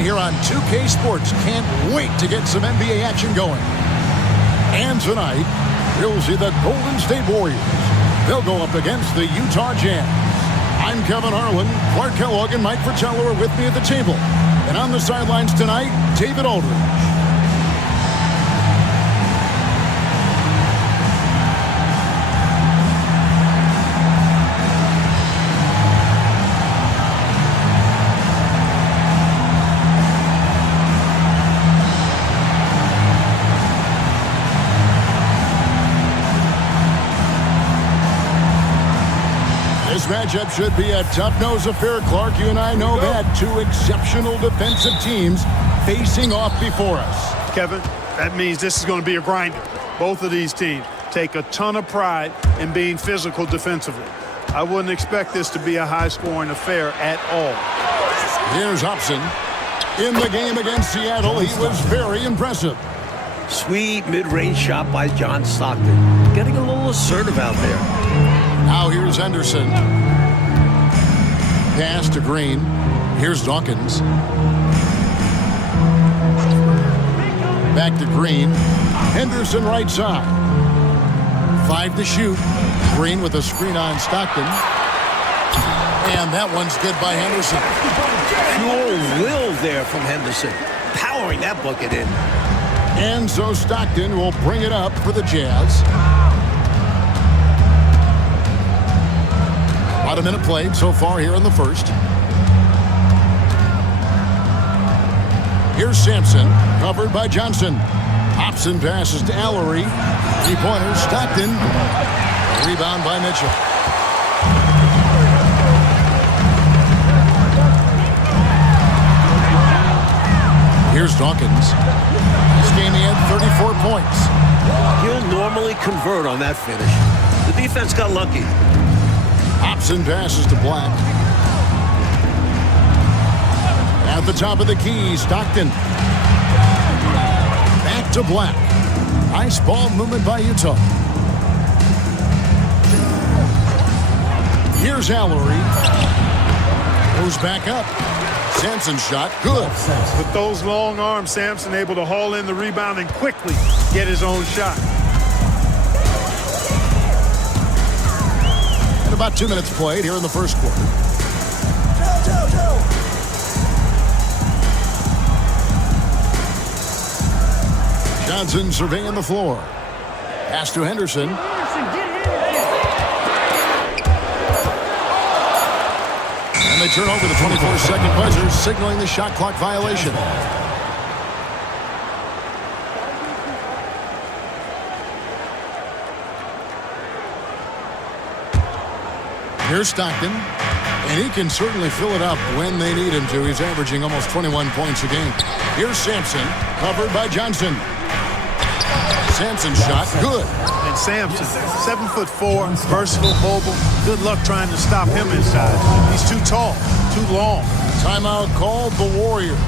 here on 2K Sports. Can't wait to get some NBA action going. And tonight, we'll see the Golden State Warriors. They'll go up against the Utah Jazz. I'm Kevin Harlan. Clark Kellogg and Mike Fratello are with me at the table. And on the sidelines tonight, David Aldridge. This matchup should be a tough-nosed affair, Clark. You and I know that. Two exceptional defensive teams facing off before us. Kevin, that means this is going to be a grinder. Both of these teams take a ton of pride in being physical defensively. I wouldn't expect this to be a high-scoring affair at all. Here's Hobson. In the game against Seattle, he was very impressive. Sweet mid-range shot by John Stockton. Getting a little assertive out there. Now here's Henderson. Pass to Green. Here's Dawkins. Back to Green. Henderson right side. 5 to shoot. Green with a screen on Stockton. And that one's good by Henderson. Pure will there from Henderson. Powering that bucket in. And so Stockton will bring it up for the Jazz. About a minute played so far here in the first. Here's Sampson, covered by Johnson. Hobson passes to Ellery. Three-pointer, Stockton. Rebound by Mitchell. Here's Dawkins. This game he had 34 points. He'll normally convert on that finish. The defense got lucky. Hobson passes to Black. At the top of the key, Stockton. Back to Black. Nice ball movement by Utah. Here's Ellery. Goes back up. Sampson's shot, good. With those long arms, Sampson able to haul in the rebound and quickly get his own shot. About 2 minutes played here in the first quarter. Johnson surveying the floor. Pass to Henderson. And they turn over the 24-second buzzer, signaling the shot clock violation. Here's Stockton, and he can certainly fill it up when they need him to. He's averaging almost 21 points a game. Here's Sampson, covered by Johnson. Sampson's shot, good. And Sampson, 7'4", versatile, mobile. Good luck trying to stop him inside. He's too tall, too long. Timeout called the Warriors.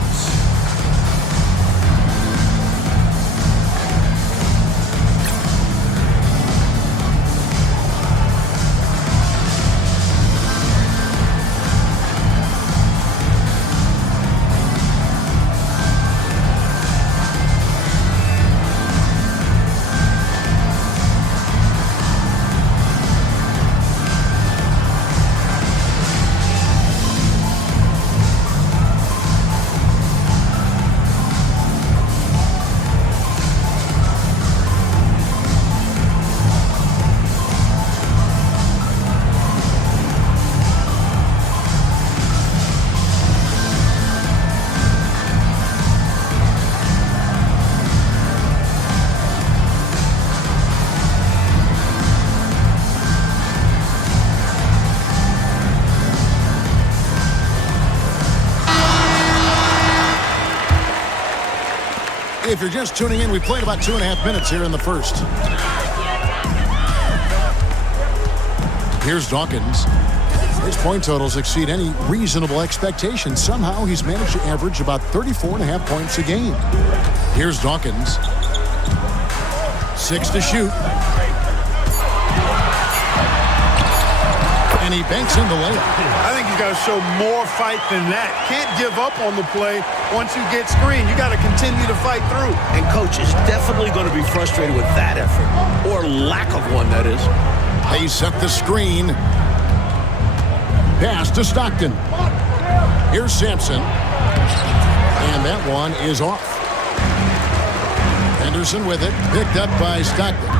If you're just tuning in, we played about 2.5 minutes here in the first. Here's Dawkins. His point totals exceed any reasonable expectation. Somehow he's managed to average about 34.5 points a game. Here's Dawkins. 6 to shoot. And he banks in the layup. I think he's got to show more fight than that. Can't give up on the play once you get screened. You got to continue to fight through. And coach is definitely going to be frustrated with that effort, or lack of one, that is. They set the screen. Pass to Stockton. Here's Sampson. And that one is off. Henderson with it. Picked up by Stockton.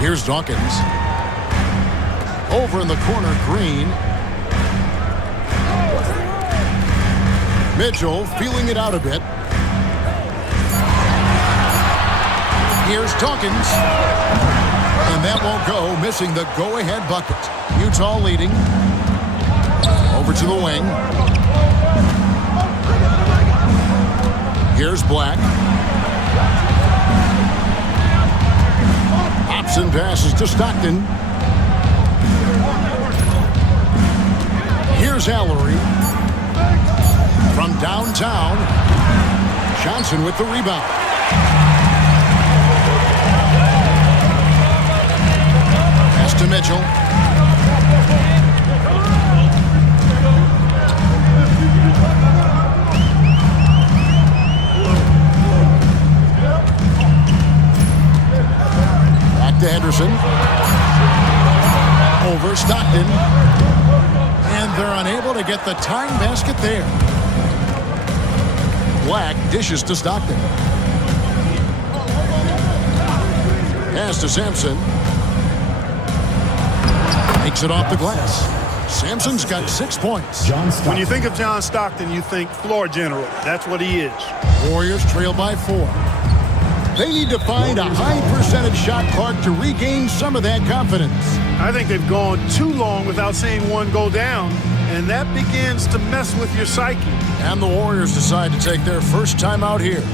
Here's Dawkins. Over in the corner, Green. Mitchell feeling it out a bit. Here's Dawkins. And that won't go, missing the go-ahead bucket. Utah leading. Over to the wing. Here's Black. Hobson passes to Stockton. Here's Allery. From downtown. Johnson with the rebound. Pass to Mitchell. To Henderson. Over Stockton. And they're unable to get the tying basket there. Black dishes to Stockton. Pass to Sampson. Makes it off the glass. Sampson's got 6 points. When you think of John Stockton, you think floor general. That's what he is. Warriors trail by 4. They need to find a high percentage shot clock to regain some of that confidence. I think they've gone too long without seeing one go down, and that begins to mess with your psyche. And the Warriors decide to take their first time out here.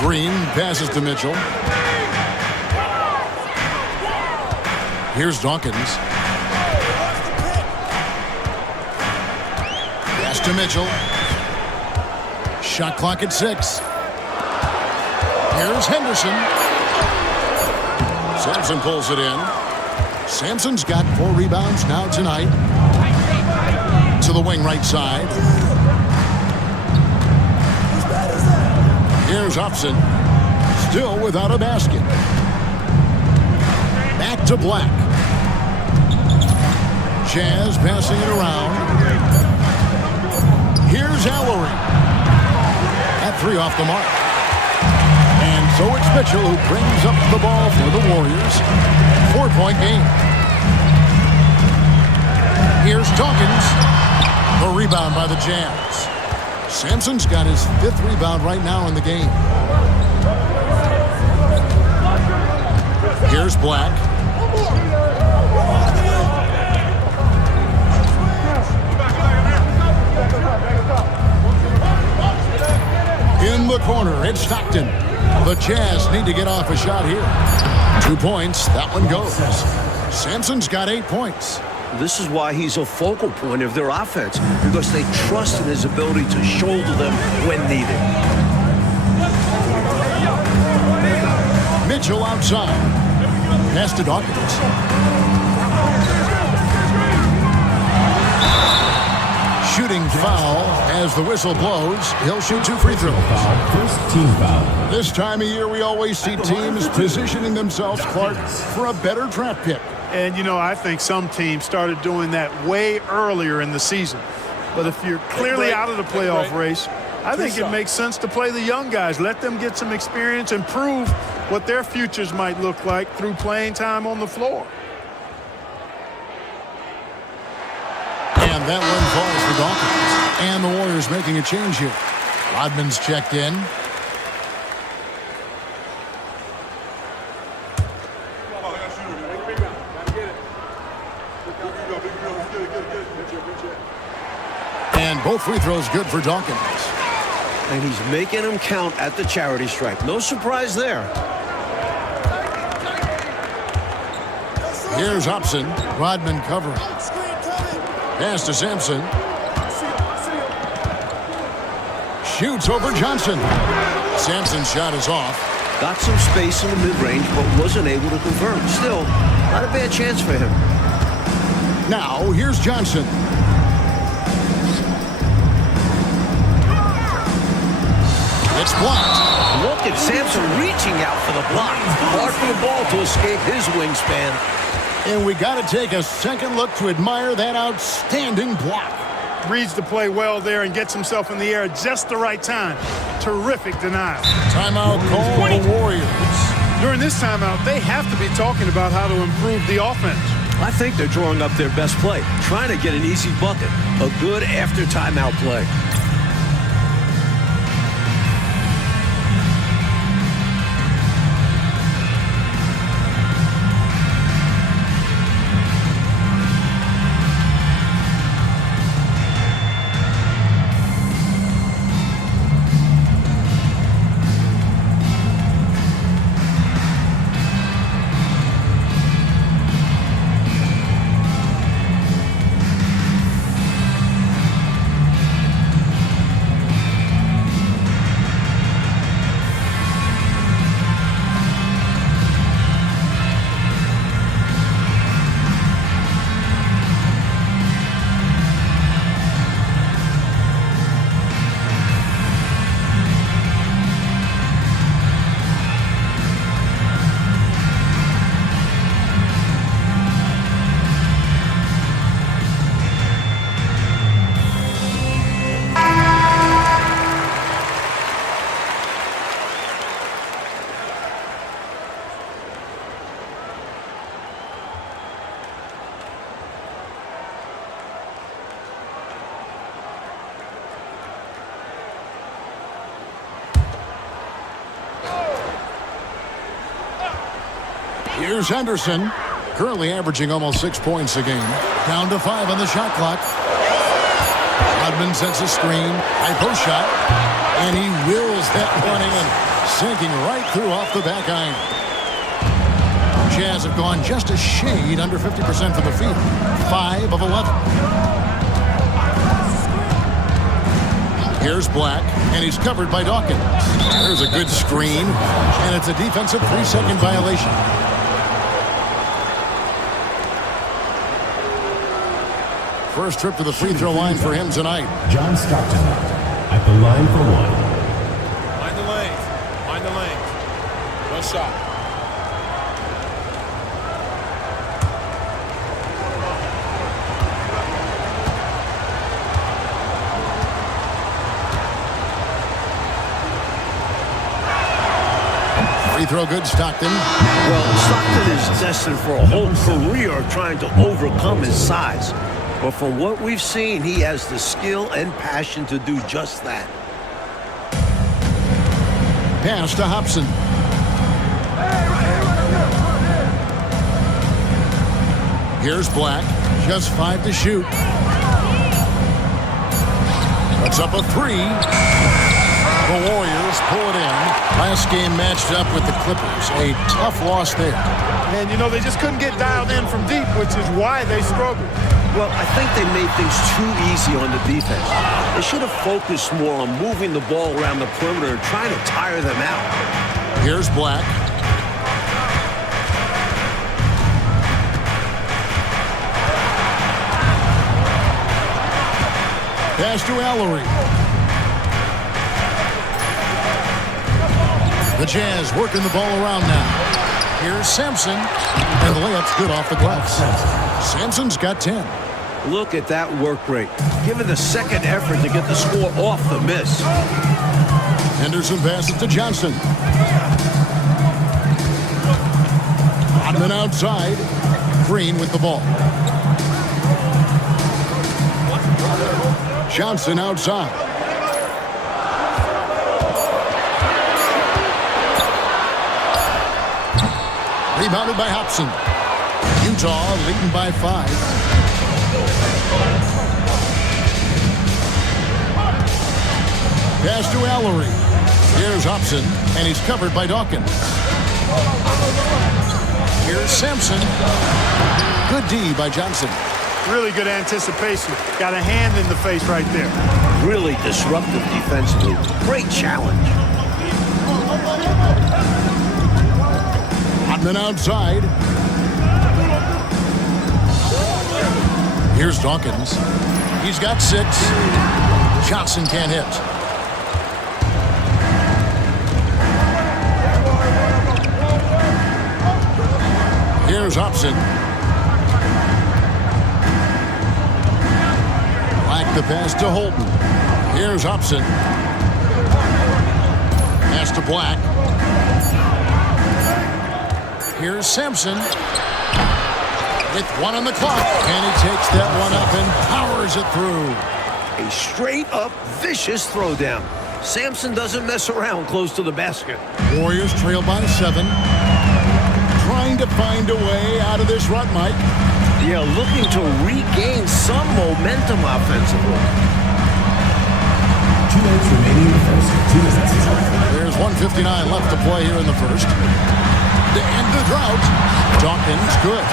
Green passes to Mitchell. Here's Dawkins. Pass to Mitchell. Shot clock at 6. Here's Henderson. Sampson pulls it in. Sampson's got 4 rebounds now tonight. To the wing right side. Here's Hobson. Still without a basket. Back to Black. Jazz passing it around. Here's Allery. At 3 off the mark. And so it's Mitchell who brings up the ball for the Warriors. 4-point game. Here's Dawkins. The rebound by the Jazz. Sampson's got his 5th rebound right now in the game. Here's Black. In the corner, it's Stockton. The Jazz need to get off a shot here. 2 points. That one goes. Sampson's got 8 points. This is why he's a focal point of their offense, because they trust in his ability to shoulder them when needed. Mitchell outside. Pass to Dawkins. Shooting foul as the whistle blows. He'll shoot 2 free throws. First team foul. This time of year, we always see teams positioning themselves, Clark, for a better draft pick. And, you know, I think some teams started doing that way earlier in the season. But if you're clearly out of the playoff race, I think it makes sense to play the young guys. Let them get some experience and prove what their futures might look like through playing time on the floor. And that one falls for Dawkins. And the Warriors making a change here. Rodman's checked in. And both free throws good for Dawkins. And he's making them count at the charity stripe. No surprise there. Here's Hobson. Rodman covering. Pass to Sampson. Shoots over Johnson. Sampson's shot is off. Got some space in the mid-range, but wasn't able to convert. Still, not a bad chance for him. Now, here's Johnson. It's blocked. Look at Sampson reaching out for the block. Hard for the ball to escape his wingspan. And we got to take a second look to admire that outstanding block. Reads the play well there and gets himself in the air at just the right time. Terrific denial. Timeout call the Warriors. During this timeout, they have to be talking about how to improve the offense. I think they're drawing up their best play, trying to get an easy bucket. A good after timeout play. Here's Henderson, currently averaging almost 6 points a game. Down to 5 on the shot clock. Rodman sets a screen, high post shot, and he wills that one in, sinking right through off the back iron. Jazz have gone just a shade under 50% from the field, 5 of 11. Here's Black, and he's covered by Dawkins. There's a good screen, and it's a defensive 3-second violation. First trip to the free throw line for him tonight. John Stockton at the line for one. Mind the lanes. Mind the lanes. One shot. Free throw good, Stockton. Well, Stockton is destined for a whole career trying to overcome his size. But for what we've seen, he has the skill and passion to do just that. Pass to Hobson. Here's Black. Just 5 to shoot. Puts up a 3. The Warriors pull it in. Last game matched up with the Clippers. A tough loss there. And, you know, they just couldn't get dialed in from deep, which is why they struggled. Well, I think they made things too easy on the defense. They should have focused more on moving the ball around the perimeter and trying to tire them out. Here's Black. Pass to Ellery. The Jazz working the ball around now. Here's Sampson. And the layup's good off the glass. Sampson's got 10. Look at that work rate. Given the second effort to get the score off the miss. Henderson passes to Johnson. Rodman outside. Green with the ball. Johnson outside. Rebounded by Hobson. Utah leading by 5. Pass to Ellery. Here's Hobson, and he's covered by Dawkins. Here's Sampson. Good D by Johnson. Really good anticipation. Got a hand in the face right there. Really disruptive defensively. Great challenge. Rodman outside. Here's Dawkins. He's got 6. Johnson can't hit. Here's Hobson. The pass to Holton. Here's Hobson. Pass to Black. Here's Sampson. With 1 on the clock. And he takes that one up and powers it through. A straight-up vicious throwdown. Sampson doesn't mess around close to the basket. Warriors trail by 7. Trying to find a way out of this rut, Mike. Yeah, looking to regain some momentum offensively. 2 minutes remaining in the first. 2 minutes. There's 1:59 left to play here in the first. To end the drought, Dawkins good.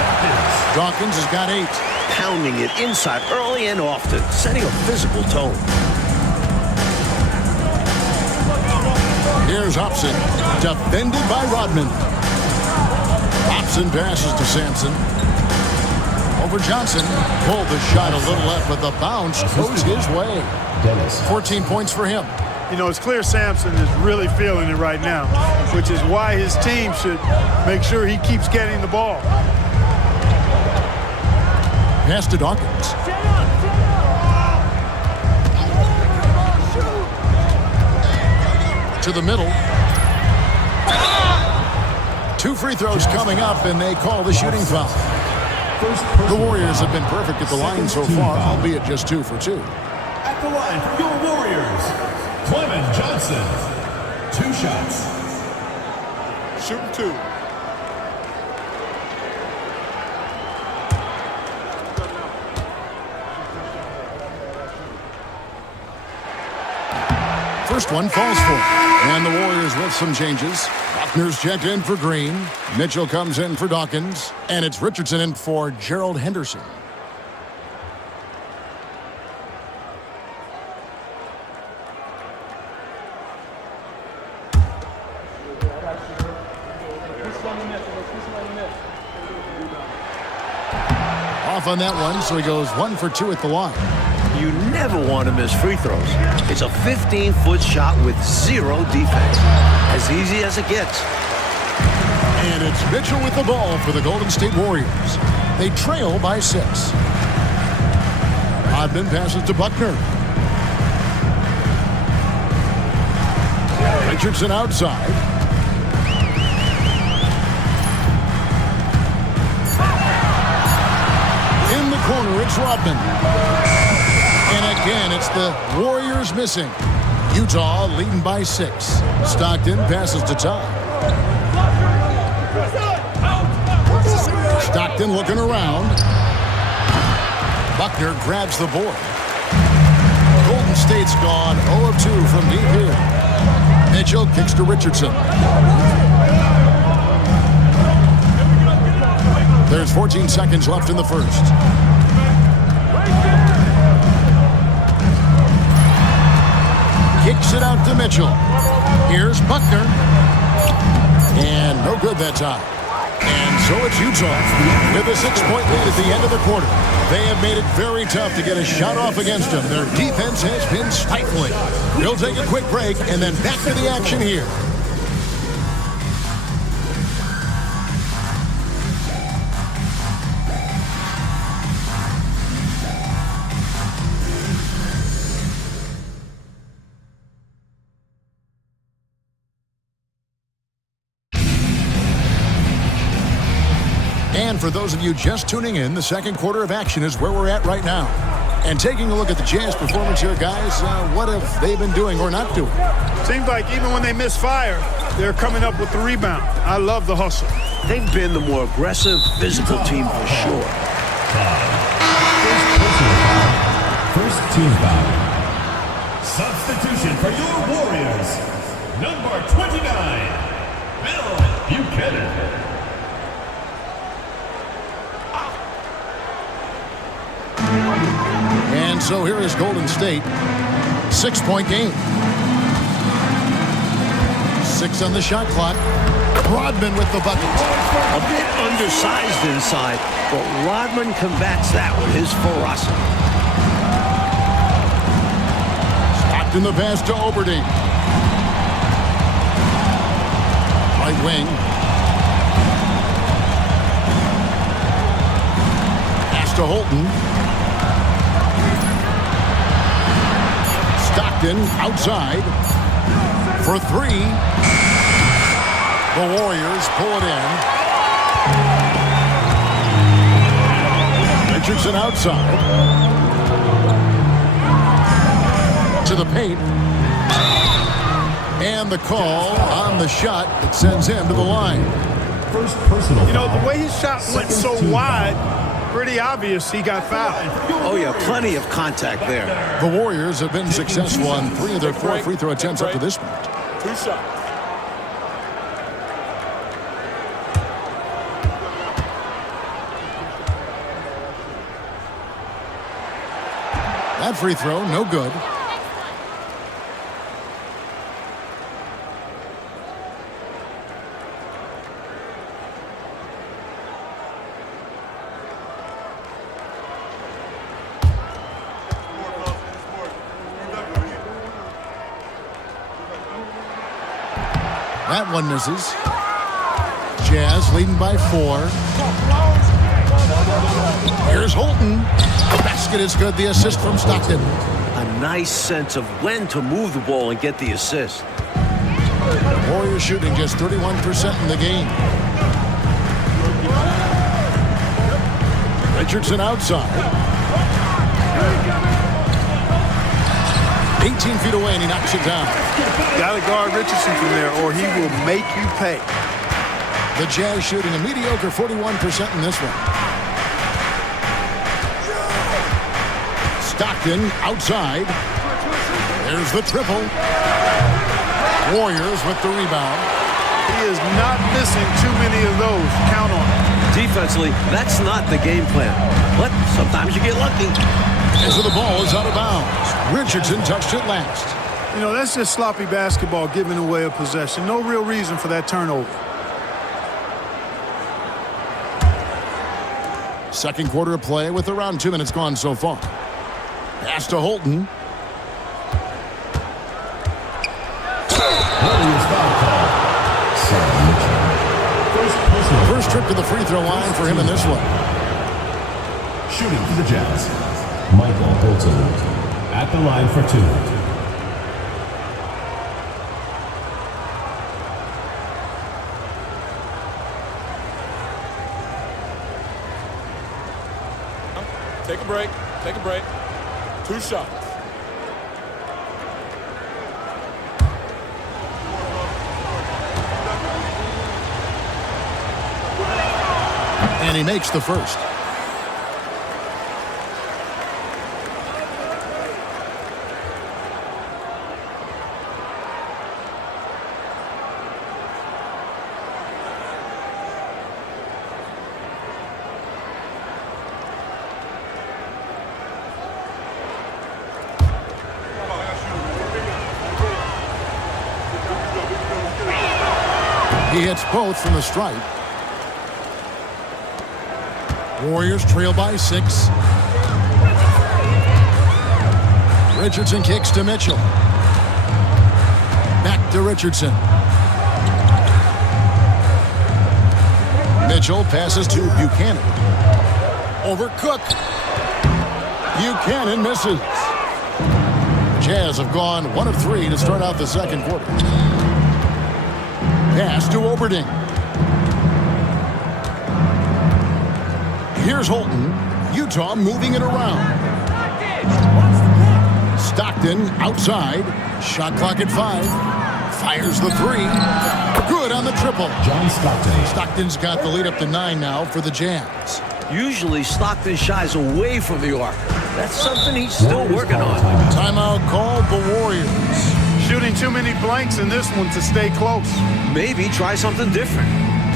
Dawkins has got 8. Pounding it inside early and often, setting a physical tone. Here's Hobson, defended by Rodman. Hobson passes to Sampson. Over Johnson. Pulled the shot a little left, but the bounce goes his way. 14 points for him. You know, it's clear Sampson is really feeling it right now, which is why his team should make sure he keeps getting the ball. Pass to Dawkins. To the middle. 2 free throws coming up, and they call the shooting foul. The Warriors have been perfect at the line so far, albeit just 2 for 2. At the line for your Warriors, Clement Johnson. 2 shots. Shooting 2. First one falls for him. And the Warriors with some changes. Buckner's checked in for Green. Mitchell comes in for Dawkins. And it's Richardson in for Gerald Henderson. Off on that one, so he goes 1 for 2 at the line. You never want to miss free throws. It's a 15-foot shot with 0 defense. As easy as it gets. And it's Mitchell with the ball for the Golden State Warriors. They trail by 6. Rodman passes to Buckner. Richardson outside. In the corner, it's Rodman. And again, it's the Warriors missing. Utah leading by 6. Stockton passes to Todd. Stockton looking around. Buckner grabs the board. Golden State's gone 0 of 2 from deep here. Mitchell kicks to Richardson. There's 14 seconds left in the first. Kicks it out to Mitchell. Here's Buckner. And no good that time. And so it's Utah with a 6-point lead at the end of the quarter. They have made it very tough to get a shot off against them. Their defense has been stifling. We'll take a quick break and then back to the action here. And for those of you just tuning in, the second quarter of action is where we're at right now. And taking a look at the Jazz performance here, guys, what have they been doing or not doing? Seems like even when they miss fire, they're coming up with the rebound. I love the hustle. They've been the more aggressive, physical team for sure. First team foul. Substitution for your Warriors. Number 29, Bill Buchanan. And so here is Golden State. 6-point game. 6 on the shot clock. Rodman with the bucket. A bit undersized inside, but Rodman combats that with his ferocity. Stockton the pass to Oberding. Right wing. Pass to Holton. Stockton outside for 3. The Warriors pull it in. Richardson outside. To the paint. And the call on the shot that sends him to the line. First personal You know, foul. the way his shot went so wide, pretty obvious he got fouled. Oh, yeah, plenty of contact there. The Warriors have been successful on 3 of their 4 free throw attempts up to this point. 2 shots. That free throw, no good. That one misses. Jazz leading by 4. Here's Holton. The basket is good. The assist from Stockton. A nice sense of when to move the ball and get the assist. Warriors shooting just 31% in the game. Richardson outside. 18 feet away, and he knocks it down. Got to guard Richardson from there, or he will make you pay. The Jazz shooting a mediocre 41% in this one. Stockton outside. There's the triple. Warriors with the rebound. He is not missing too many of those. Count on it. Defensively, that's not the game plan. But sometimes you get lucky. And so the ball is out of bounds. Richardson touched it last. You know, that's just sloppy basketball, giving away a possession. No real reason for that turnover. Second quarter of play with around 2 minutes gone so far. Pass to Holton. Warriors foul call. Sam Mitchell. First personal First trip to the free throw line for him in this one. shooting for the Jazz. Michael Holton at the line for 2. Take a break. Take a break. 2 shots. And he makes the first. He hits both from the stripe. Warriors trail by 6. Richardson kicks to Mitchell. Back to Richardson. Mitchell passes to Buchanan. Over Cook. Buchanan misses. Jazz have gone 1 of 3 to start out the second quarter. Pass to Oberding. Here's Holton. Utah moving it around. Stockton outside. Shot clock at 5. Fires the 3. Good on the triple. John Stockton. Stockton's got the lead up to 9 now for the Jazz. Usually Stockton shies away from the arc. That's something he's still working on. Timeout called the Warriors. Shooting too many blanks in this one to stay close. Maybe try something different.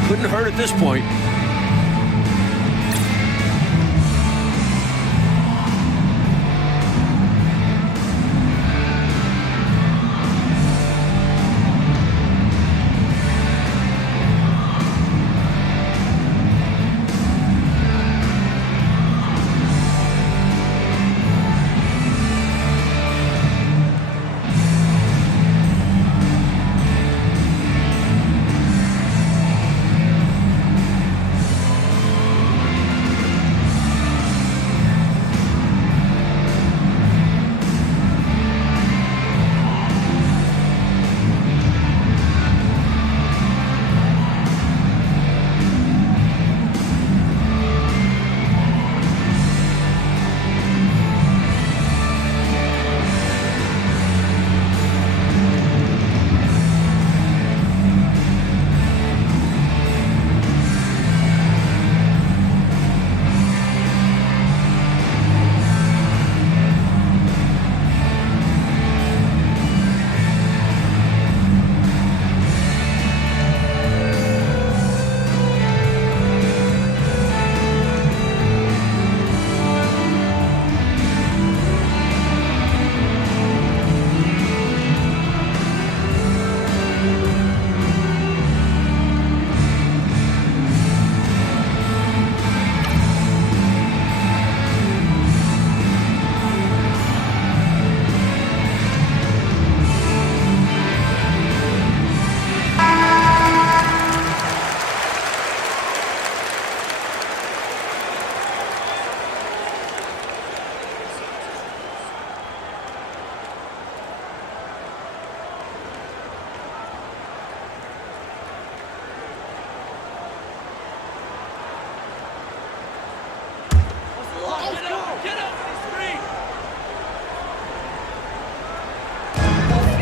Couldn't hurt at this point.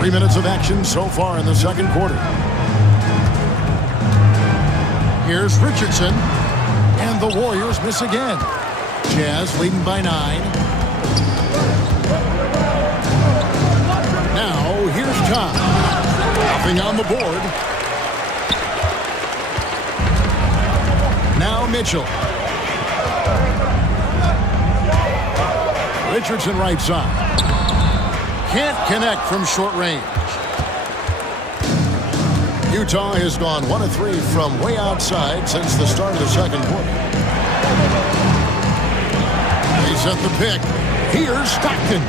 Three minutes of action so far in the second quarter. Here's Richardson, and the Warriors miss again. Jazz leading by 9. Now here's Tom. Nothing on the board. Now Mitchell. Richardson right side. Can't connect from short range. Utah has gone 1 of 3 from way outside since the start of the second quarter. They set the pick. Here's Stockton.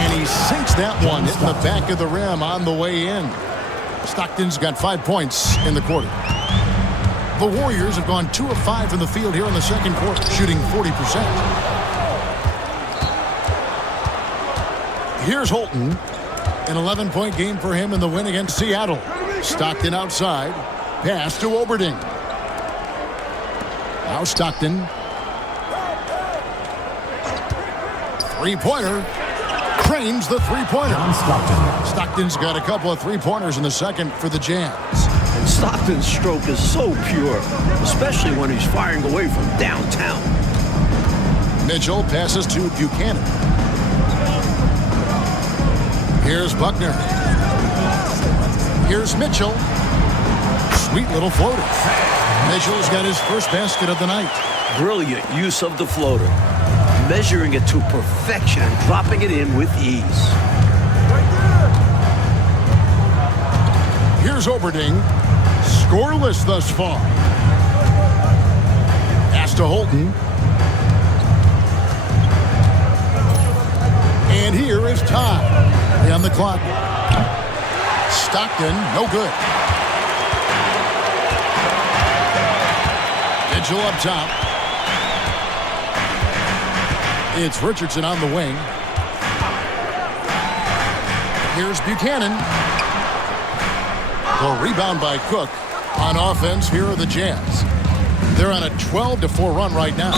And he sinks that one, hitting the back of the rim on the way in. Stockton's got 5 points in the quarter. The Warriors have gone 2 of 5 from the field here in the second quarter, shooting 40%. Here's Holton. An 11-point game for him in the win against Seattle. Stockton outside. Pass to Oberding. Now Stockton. Three-pointer. Cranes the three-pointer. Stockton's got a couple of three-pointers in the second for the Jazz. And Stockton's stroke is so pure, especially when he's firing away from downtown. Mitchell passes to Buchanan. Here's Buckner. Here's Mitchell. Sweet little floater. Mitchell's got his first basket of the night. Brilliant use of the floater. Measuring it to perfection and dropping it in with ease. Here's Oberding. Scoreless thus far. Pass to Holton. And here is Todd. 3 on the clock. Stockton, no good. Mitchell up top. It's Richardson on the wing. Here's Buchanan. The rebound by Cook. On offense, here are the Jazz. They're on a 12-4 run right now.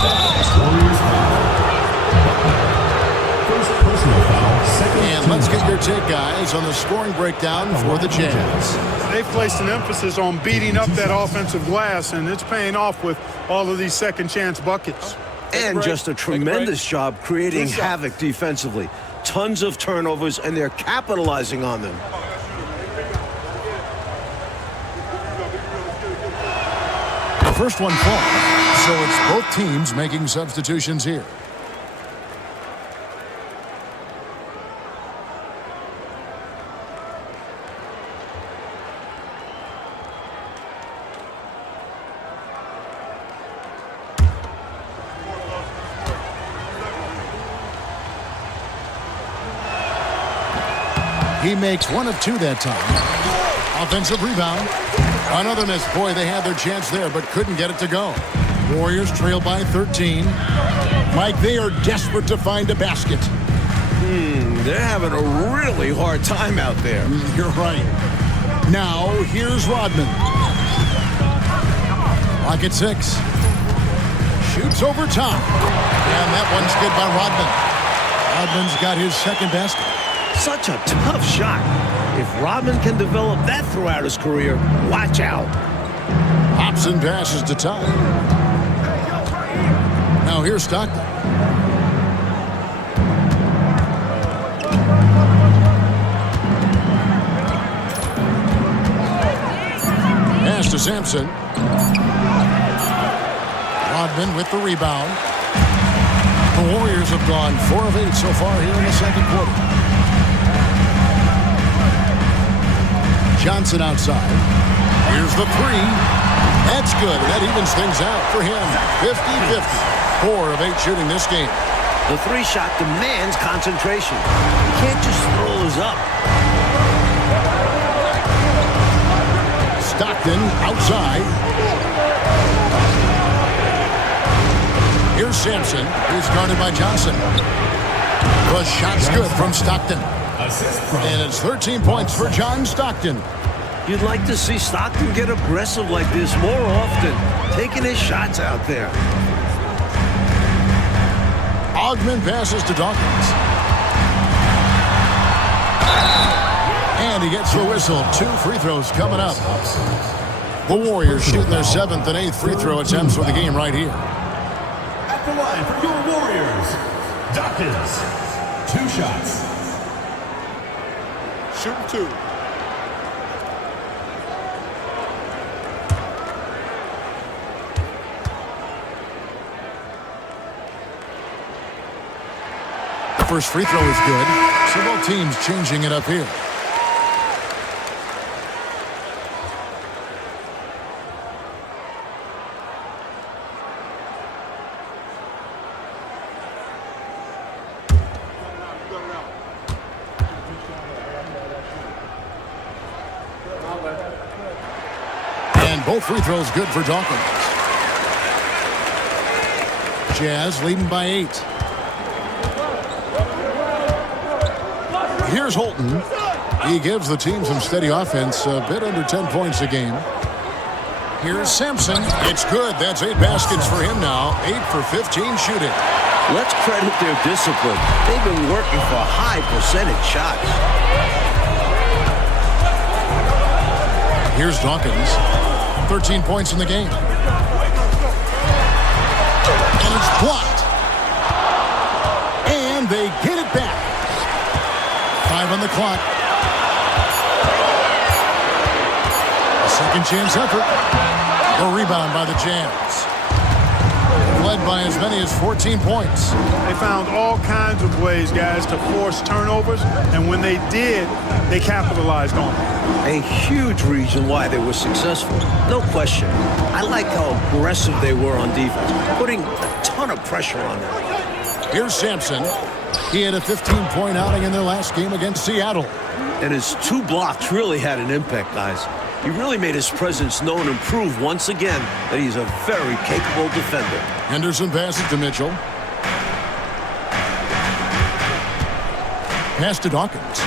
First personal foul, second. And let's get your take, guys, on the scoring breakdown for the Jazz. They've placed an emphasis on beating up that offensive glass, and it's paying off with all of these second-chance buckets. And just a tremendous job creating havoc defensively. Tons of turnovers, and they're capitalizing on them. The first one falls, so it's both teams making substitutions here. He makes 1 of 2 that time. Offensive rebound. Another miss. Boy, they had their chance there, but couldn't get it to go. Warriors trail by 13. Mike, they are desperate to find a basket. They're having a really hard time out there. You're right. Now, here's Rodman. Clock at 6. Shoots over top. And that one's good by Rodman. Rodman's got his second basket. Such a tough shot. If Rodman can develop that throughout his career, watch out. Hobson passes to Todd. Now here's Stockton. Pass to Sampson. Rodman with the rebound. The Warriors have gone 4 of 8 so far here in the second quarter. Johnson outside. Here's the 3. That's good. That evens things out for him. 50-50. 4 of 8 shooting this game. The 3-shot demands concentration. You can't just throw those up. Stockton outside. Here's Sampson. He's guarded by Johnson. The shot's good from Stockton. And it's 13 points for John Stockton. You'd like to see Stockton get aggressive like this more often, taking his shots out there. Ogman passes to Dawkins. And he gets the whistle. 2 free throws coming up. The Warriors shooting their 7th and 8th free throw attempts for the game right here. At the line for your Warriors, Dawkins. 2 shots. Shooting 2. The first free throw is good. So both teams changing it up here. And both free throws good for Dawkins. Jazz leading by 8. Here's Holton. He gives the team some steady offense, a bit under 10 points a game. Here's Sampson. It's good. That's 8 baskets for him now. 8 for 15 shooting. Let's credit their discipline. They've been working for high percentage shots. Here's Dawkins. 13 points in the game. And it's blocked. And they get it back. 5 on the clock. A second chance effort. A rebound by the Jazz. led by as many as 14 points. They found all kinds of ways, guys, to force turnovers, and when they did, they capitalized on it. A huge reason why they were successful. No question. I like how aggressive they were on defense, putting a ton of pressure on them. Here's Sampson. He had a 15-point outing in their last game against Seattle. And his 2 blocks really had an impact, guys. He really made his presence known and proved once again that he's a very capable defender. Henderson passes to Mitchell. Pass to Dawkins.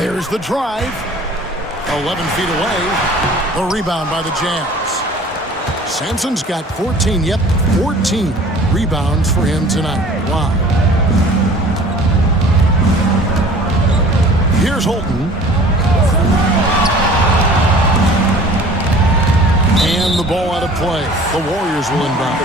There's the drive. 11 feet away. The rebound by the Jazz. Sampson's got 14. Yep, 14 rebounds for him tonight. Wow. Here's Holton. And the ball out of play. The Warriors will inbound.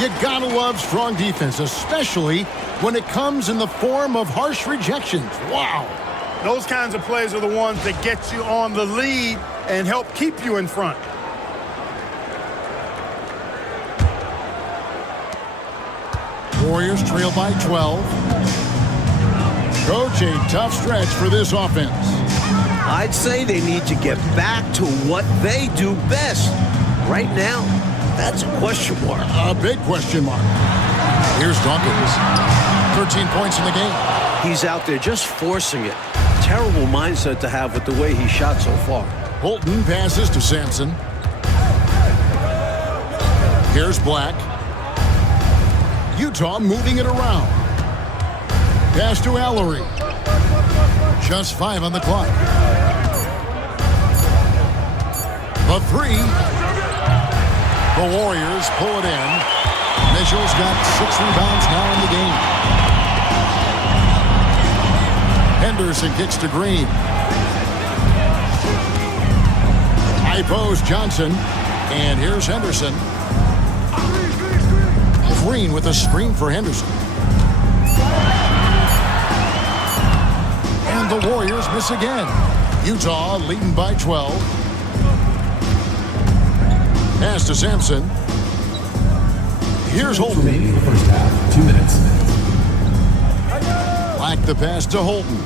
You gotta love strong defense, especially when it comes in the form of harsh rejections. Wow. Those kinds of plays are the ones that get you on the lead and help keep you in front. Warriors trail by 12. Coach, a tough stretch for this offense. I'd say they need to get back to what they do best. Right now, that's a question mark. A big question mark. Here's Dawkins. 13 points in the game. He's out there just forcing it. Terrible mindset to have with the way he shot so far. Holton passes to Sampson. Here's Black. Utah moving it around. Pass to Allery. Just 5 on the clock. The 3. The Warriors pull it in. Mitchell's got 6 rebounds now in the game. Henderson kicks to Green. High post Johnson. And here's Henderson. Green with a screen for Henderson. And the Warriors miss again. Utah leading by 12. Pass to Sampson. Here's Holton. Remaining the first half, 2 minutes. Black the pass to Holton.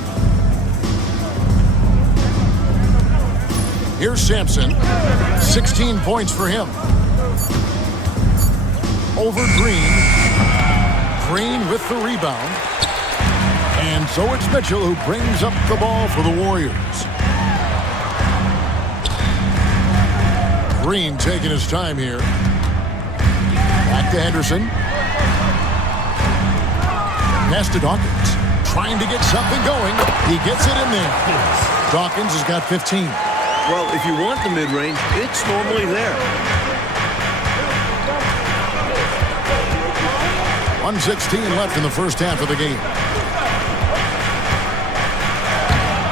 Here's Sampson. 16 points for him. Over Green. Green with the rebound. And so it's Mitchell who brings up the ball for the Warriors. Green taking his time here. Back to Henderson. Pass to Dawkins. Trying to get something going. He gets it in there. Dawkins has got 15. Well, if you want the mid-range, it's normally there. 1:16 left in the first half of the game.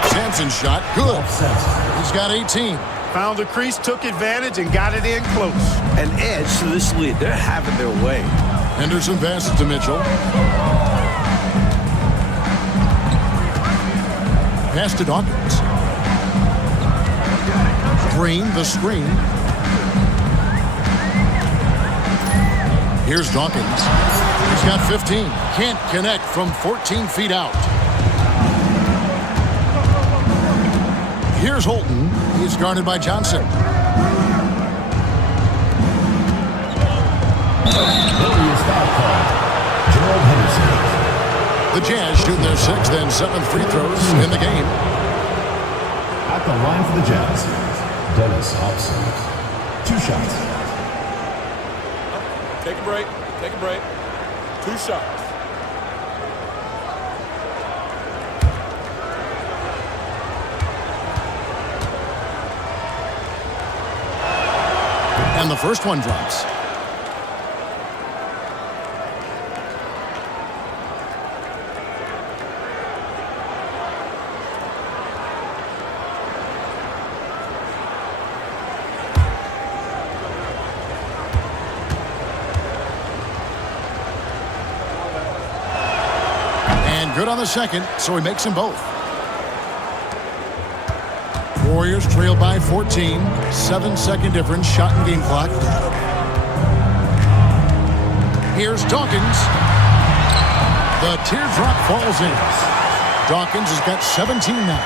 Sampson's shot, good. He's got 18. Found the crease, took advantage, and got it in close. An edge to this lead. They're having their way. Henderson passes to Mitchell. Pass to Dawkins. Green, the screen. Here's Dawkins. He's got 15. Can't connect from 14 feet out. Here's Holton. He's guarded by Johnson. Warriors foul call. Gerald Henderson. The Jazz shooting their 6th and 7th free throws in the game. At the line for the Jazz, Dennis Hobson. 2 shots. Take a break. Take a break. 2 shots. And the first one drops. And good on the second, so he makes them both. Warriors trail by 14. 7-second difference, shot and game clock. Here's Dawkins. The teardrop falls in. Dawkins has got 17 now.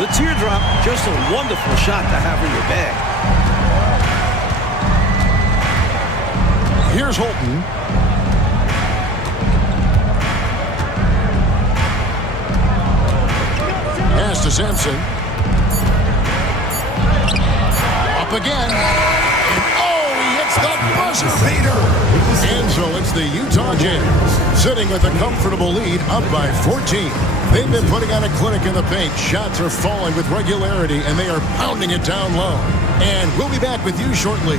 The teardrop, just a wonderful shot to have in your bag. Here's Holton. Pass to Sampson. Up again. And oh, he hits the buzzer beater. And so it's the Utah Jazz sitting with a comfortable lead, up by 14. They've been putting on a clinic in the paint. Shots are falling with regularity, and they are pounding it down low. And we'll be back with you shortly.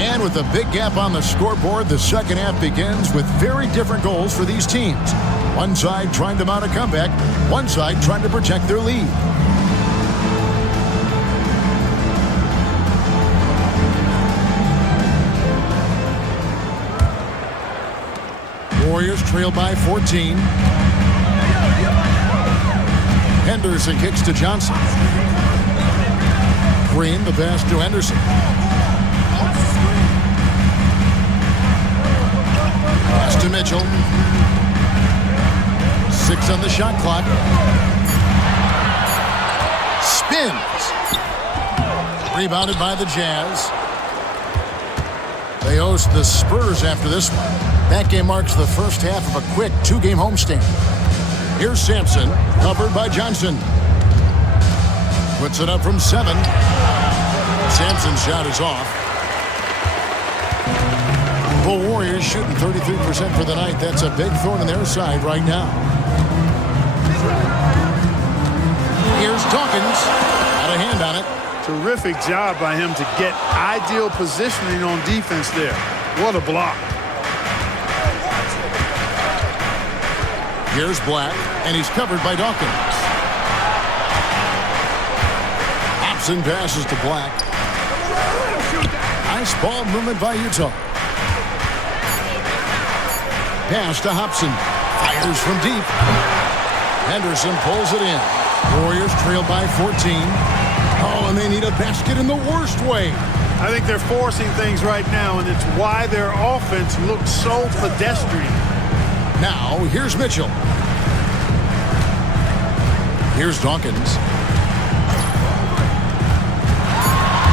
And with a big gap on the scoreboard, the second half begins with very different goals for these teams. One side trying to mount a comeback, one side trying to protect their lead. Warriors trail by 14. Henderson kicks to Johnson. Green, the pass to Henderson. Pass to Mitchell. 6 on the shot clock. Spins. Rebounded by the Jazz. They host the Spurs after this one. That game marks the first half of a quick 2-game homestand. Here's Sampson, covered by Johnson. Puts it up from 7. Sampson's shot is off. The Warriors shooting 33% for the night. That's a big thorn in their side right now. Here's Dawkins. Got a hand on it. Terrific job by him to get ideal positioning on defense there. What a block. Here's Black, and he's covered by Dawkins. Hobson passes to Black. Nice ball movement by Utah. Pass to Hobson. Fires from deep. Henderson pulls it in. Warriors trail by 14. Oh, and they need a basket in the worst way. I think they're forcing things right now, and it's why their offense looks so pedestrian. Now, here's Mitchell. Here's Dawkins.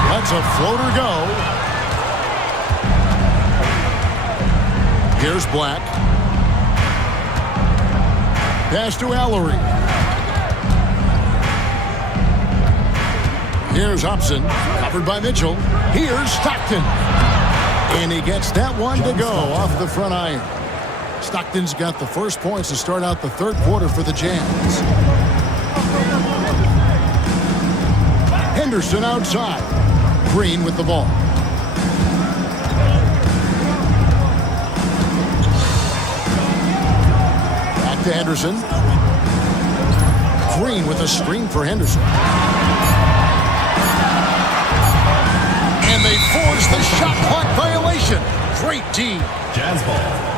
Lets a floater go. Here's Black. Pass to Allery. Here's Hobson, covered by Mitchell. Here's Stockton. And he gets that one to go off the front iron. Stockton's got the first points to start out the third quarter for the Jazz. Henderson outside. Green with the ball. Back to Henderson. Green with a screen for Henderson. And they force the shot clock violation. Great D. Jazz ball.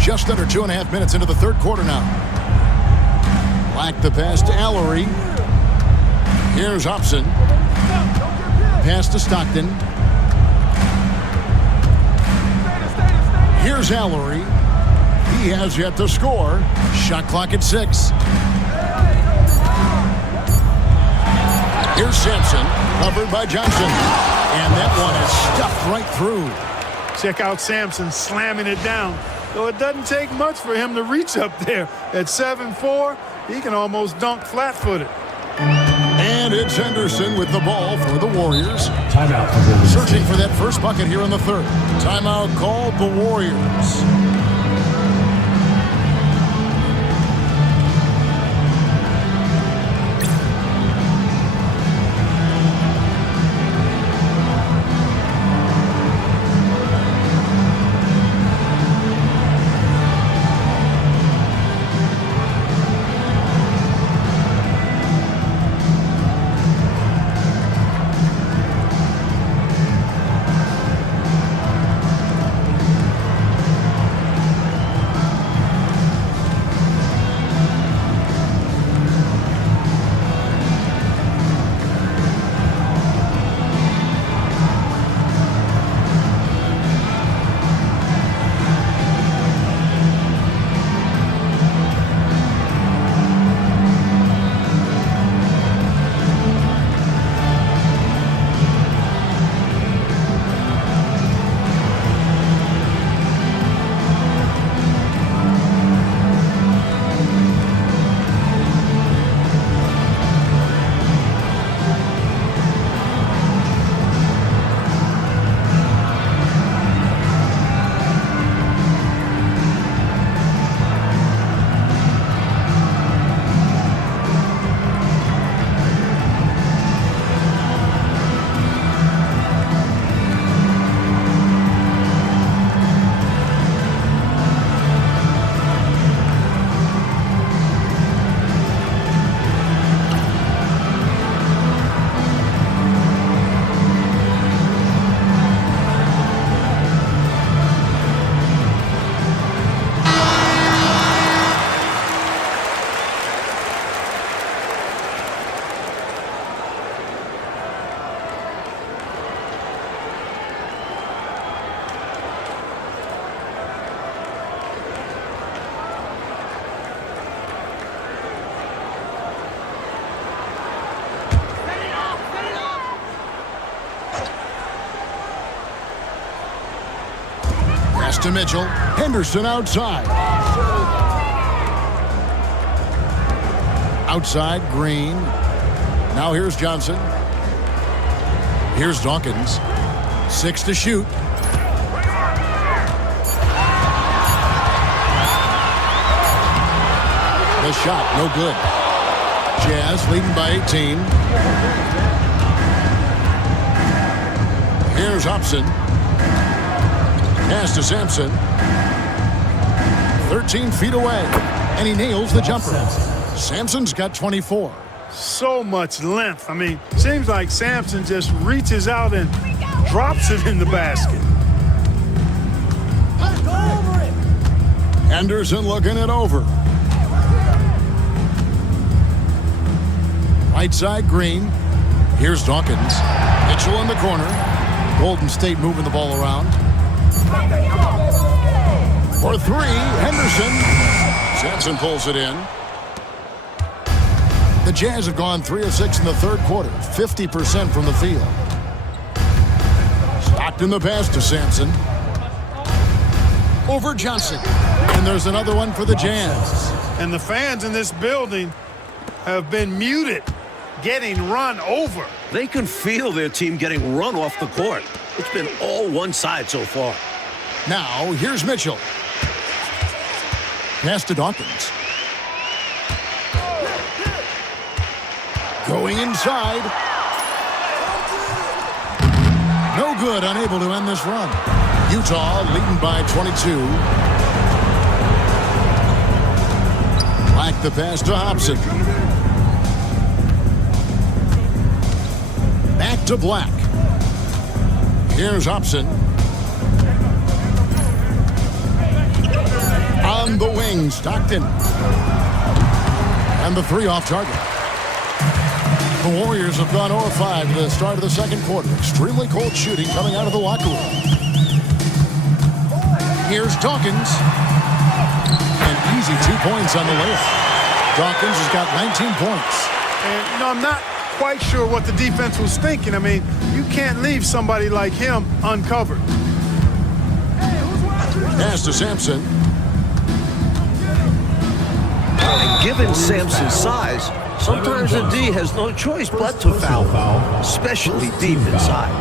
Just under 2.5 minutes into the third quarter now. Black the pass to Allery. Here's Hobson. Pass to Stockton. Here's Allery. He has yet to score. Shot clock at 6. Here's Sampson, covered by Johnson. And that one is stuffed right through. Check out Sampson slamming it down. Though it doesn't take much for him to reach up there. At 7'4", he can almost dunk flat-footed. And it's Henderson with the ball for the Warriors. Timeout for Golden State. Searching for that first bucket here in the third. Timeout called the Warriors. to Mitchell. Henderson outside. Outside, Green. Now here's Johnson. Here's Dawkins. 6 to shoot. The shot, no good. Jazz leading by 18. Here's Hobson. Pass to Sampson. 13 feet away. And he nails the jumper. Sampson's got 24. So much length. I mean, seems like Sampson just reaches out and drops it in the basket. Henderson looking it over. Right side, Green. Here's Dawkins. Mitchell in the corner. Golden State moving the ball around. For 3, Henderson. Sampson pulls it in. The Jazz have gone 3 of 6 in the third quarter, 50% from the field. Stockton the pass to Sampson. Over Johnson. And there's another one for the Jazz. And the fans in this building have been muted, getting run over. They can feel their team getting run off the court. It's been all one side so far. Now, here's Mitchell. Pass to Dawkins. Going inside. No good, unable to end this run. Utah leading by 22. Black the pass to Hobson. Back to Black. Here's Hobson. On the wing, Stockton. And the 3 off target. The Warriors have gone 0-5 to the start of the second quarter. Extremely cold shooting coming out of the locker room. Here's Dawkins. An easy 2 points on the layup. Dawkins has got 19 points. And, I'm not quite sure what the defense was thinking. I mean, you can't leave somebody like him uncovered. Pass to Sampson. And given Sampson's size, sometimes the D has no choice but to foul, especially deep inside.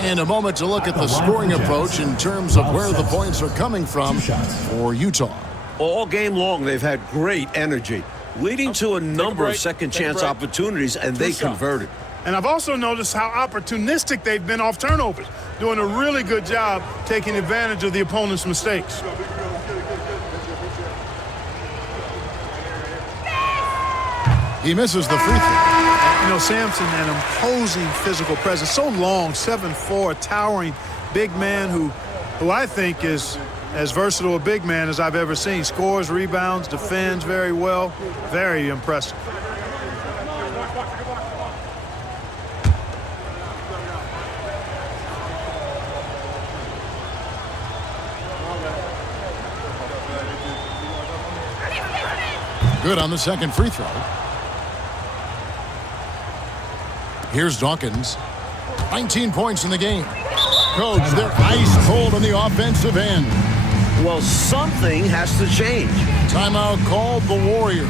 And a moment to look at the scoring approach in terms of where the points are coming from for Utah. All game long, they've had great energy, leading to a number of second-chance opportunities, and they converted. And I've also noticed how opportunistic they've been off turnovers, doing a really good job taking advantage of the opponent's mistakes. He misses the free throw. Sampson, an imposing physical presence, so long, 7'4", towering big man who I think is as versatile a big man as I've ever seen. Scores, rebounds, defends very well. Very impressive. Good on the second free throw. Here's Dawkins. 19 points in the game. Coach, they're ice cold on the offensive end. Well, something has to change. Timeout called the Warriors.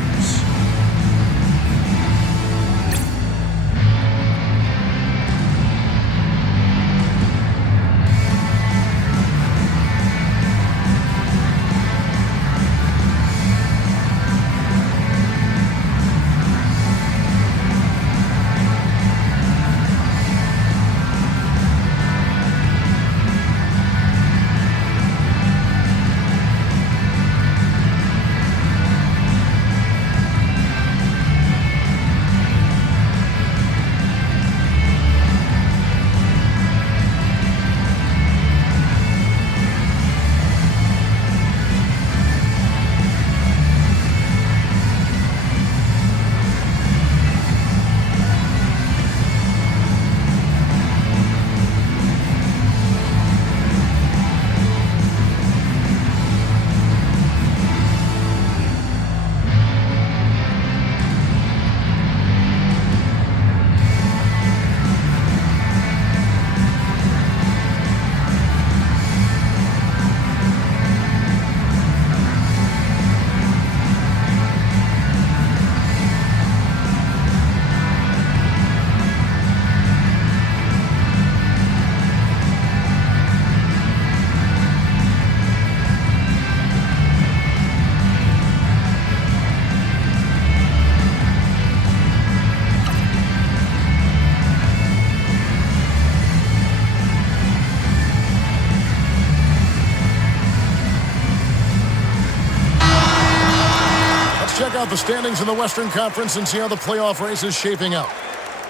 check out the standings in the Western Conference and see how the playoff race is shaping up.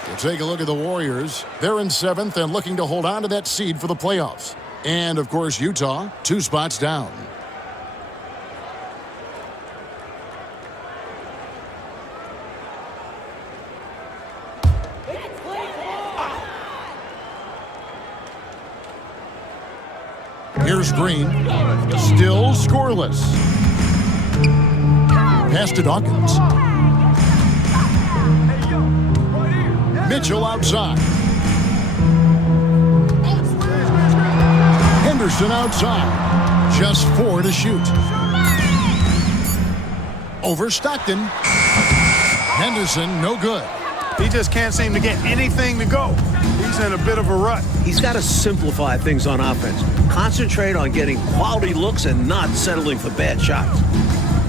We'll take a look at the Warriors. They're in 7th and looking to hold on to that seed for the playoffs. And, of course, Utah, 2 spots down. Here's Green. Still scoreless. Pass to Dawkins. Mitchell outside. Henderson outside. Just 4 to shoot. Over Stockton. Henderson, no good. He just can't seem to get anything to go. He's in a bit of a rut. He's got to simplify things on offense. Concentrate on getting quality looks and not settling for bad shots.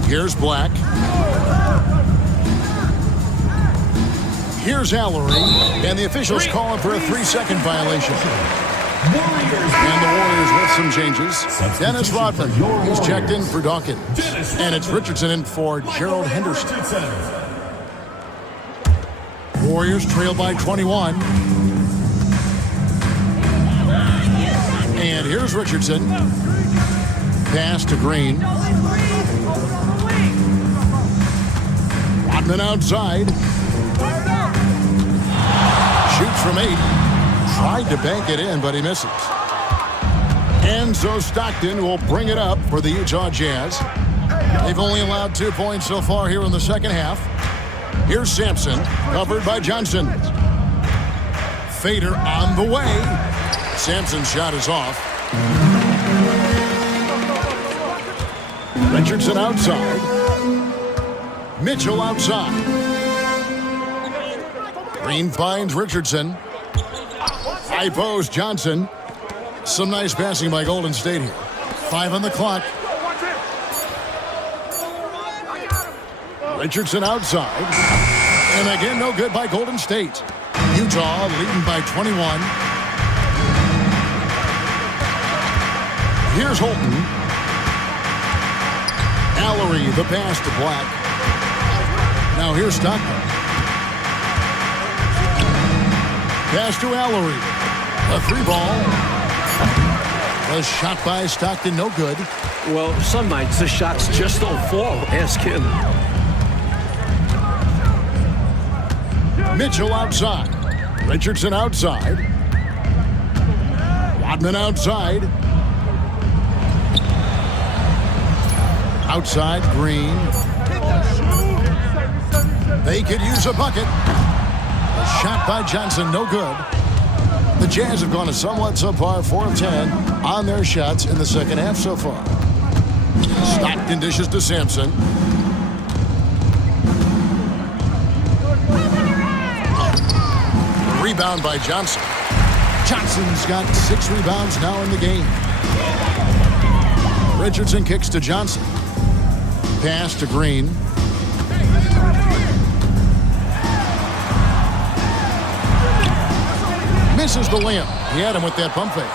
Here's Black. Here's Allery. And the officials calling for a 3-second violation. And the Warriors with some changes. Dennis Rodman is checked in for Dawkins. And it's Richardson in for Gerald Henderson. Warriors trail by 21. And here's Richardson. Pass to Green. Rodman outside. Shoots from 8. Tried to bank it in, but he misses. And so Stockton will bring it up for the Utah Jazz. They've only allowed 2 points so far here in the second half. Here's Sampson, covered by Johnson. Fader on the way. Sampson's shot is off. Richardson outside. Mitchell outside. Green finds Richardson. High post Johnson. Some nice passing by Golden State here. 5 on the clock. Richardson outside. And again, no good by Golden State. Utah leading by 21. Here's Holton. Allery, the pass to Black. Now here's Stockton. Pass to Allery. A 3-ball. A shot by Stockton, no good. Well, some nights the shots just don't fall. Ask him. Mitchell outside. Richardson outside. Rodman outside. Outside, Green. They could use a bucket. A shot by Johnson, no good. The Jazz have gone a somewhat subpar 4 of 10 on their shots in the second half so far. Stockton dishes to Sampson. Rebound by Johnson. Johnson's got 6 rebounds now in the game. Richardson kicks to Johnson. Pass to Green. Misses the layup. He had him with that pump fake.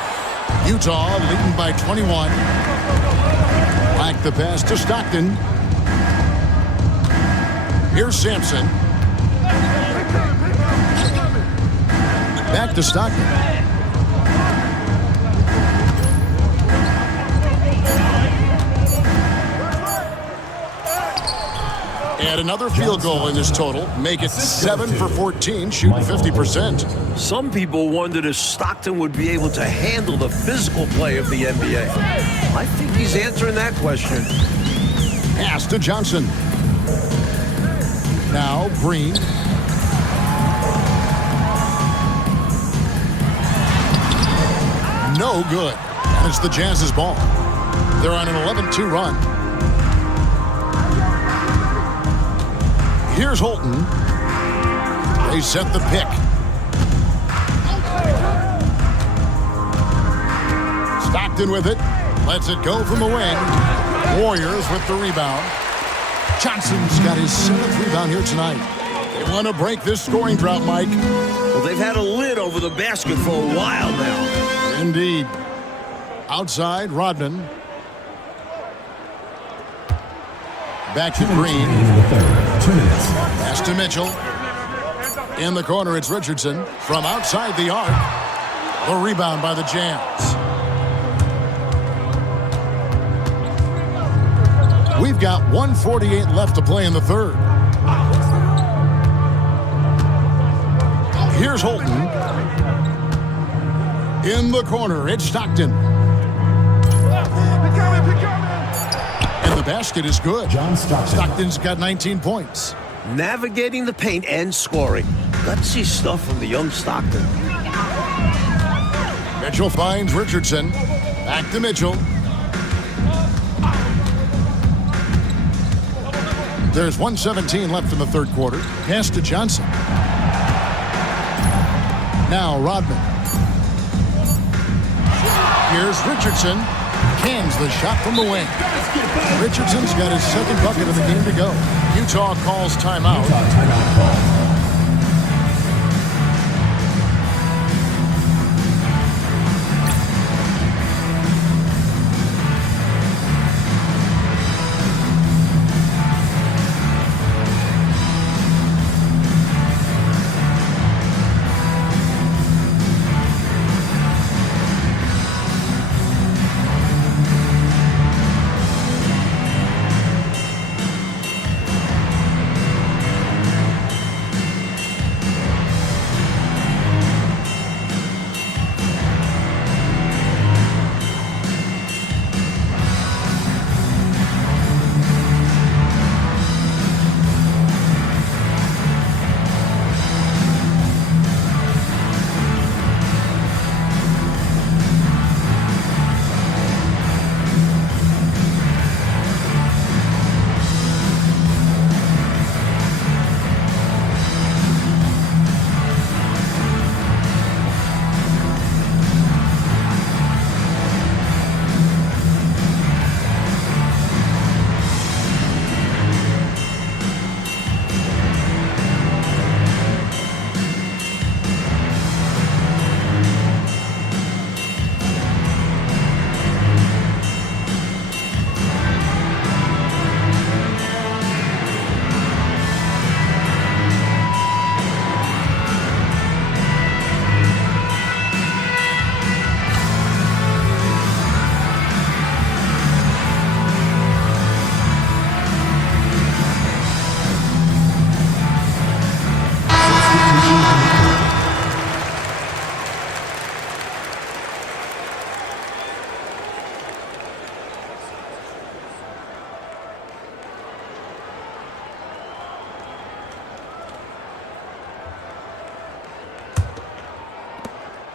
Utah leading by 21. Back the pass to Stockton. Here's Sampson. Back to Stockton. And another field goal in this total. Make it 7 for 14, shooting 50%. Some people wondered if Stockton would be able to handle the physical play of the NBA. I think he's answering that question. Pass to Johnson. Now Green. No good. And it's the Jazz's ball. They're on an 11-2 run. Here's Holton. They set the pick. Stockton with it. Lets it go from the wing. Warriors with the rebound. Johnson's got his 7th rebound here tonight. They want to break this scoring drought, Mike. Well, they've had a lid over the basket for a while now. Indeed. Outside, Rodman. Back to Green. In the third. 2 minutes. Pass to Mitchell. In the corner, it's Richardson. From outside the arc. The rebound by the Jazz. We've got 1:48 left to play in the third. Here's Holton. In the corner, it's Stockton. And the basket is good. John Stockton. Stockton's got 19 points. Navigating the paint and scoring. Gutsy stuff from the young Stockton. Mitchell finds Richardson. Back to Mitchell. There's 1:17 left in the third quarter. Pass to Johnson. Now Rodman. Here's Richardson. Cans the shot from the wing. Richardson's got his second bucket of the game to go. Utah calls timeout. Utah timeout call.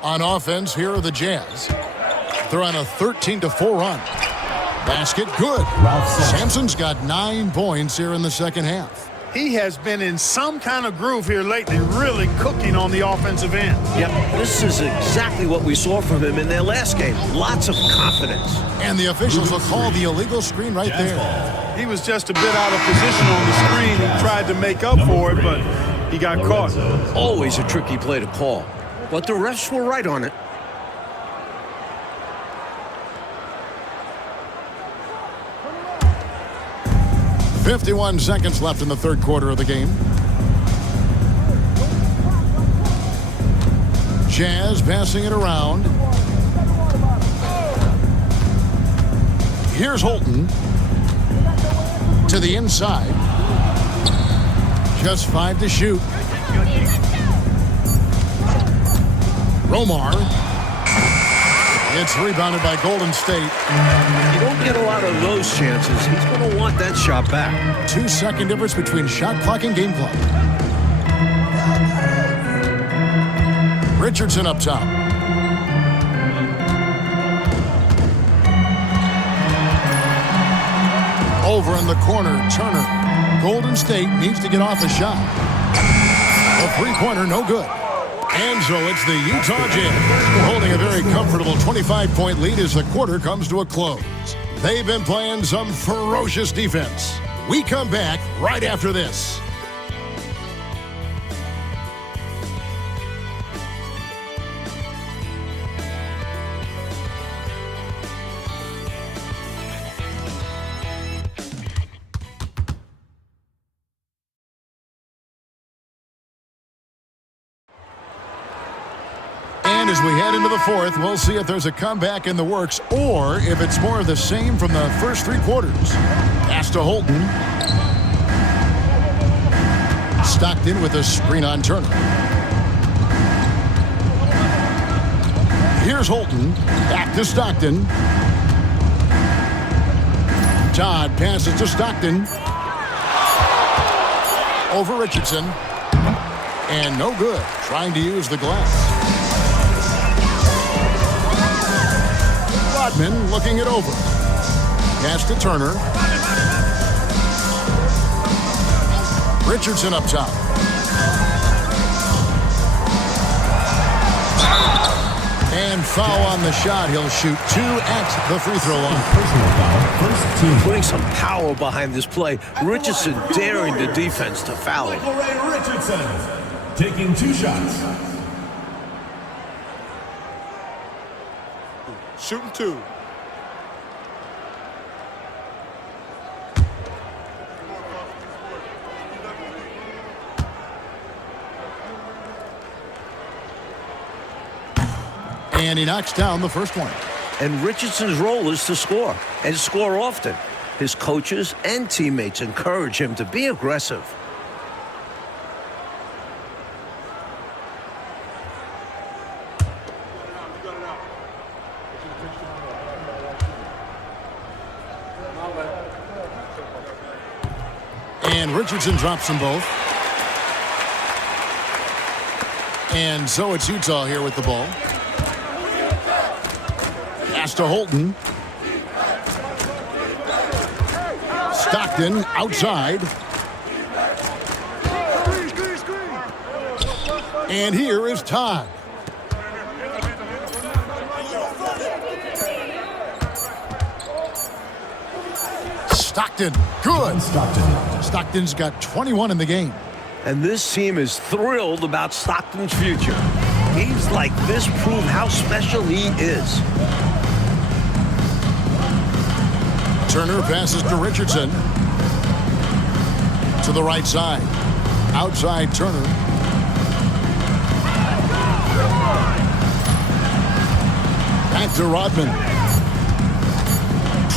On offense, here are the Jazz. They're on a 13-4 run. Basket, good. Ralph Sampson. Sampson's got 9 points here in the second half. He has been in some kind of groove here lately, really cooking on the offensive end. Yep, this is exactly what we saw from him in their last game. Lots of confidence. And the officials will call the illegal screen right there. He was just a bit out of position on the screen. He tried to make up for it, but he got caught. Always a tricky play to call. But the refs were right on it. .51 seconds left in the third quarter of the game. Jazz passing it around. Here's Holton. To the inside. Just 5 to shoot. Romar. It's rebounded by Golden State. You don't get a lot of those chances. He's going to want that shot back. 2-second difference between shot clock and game clock. Richardson up top. Over in the corner, Turner. Golden State needs to get off a shot. A three-pointer, no good. And so it's the Utah Jazz holding a very comfortable 25-point lead as the quarter comes to a close. They've been playing some ferocious defense. We come back right after this. And as we head into the fourth, we'll see if there's a comeback in the works or if it's more of the same from the first 3 quarters. Pass to Holton. Stockton with a screen on Turner. Here's Holton. Back to Stockton. Todd passes to Stockton. Over Richardson. And no good. Trying to use the glass. Rodman looking it over. Pass to Turner. Richardson up top. And foul on the shot. He'll shoot 2 at the free throw line. Personal foul, first team. Putting some power behind this play. Richardson daring the defense to foul him. Michael Ray Richardson taking 2 shots. Shooting 2. And he knocks down the first one. And Richardson's role is to score, and score often. His coaches and teammates encourage him to be aggressive. And Richardson drops them both. And so it's Utah here with the ball. Pass to Holton. Stockton outside. And here is Todd. Stockton, good. Stockton's got 21 in the game. And this team is thrilled about Stockton's future. Games like this prove how special he is. Turner passes to Richardson. To the right side. Outside Turner. Back to Rodman.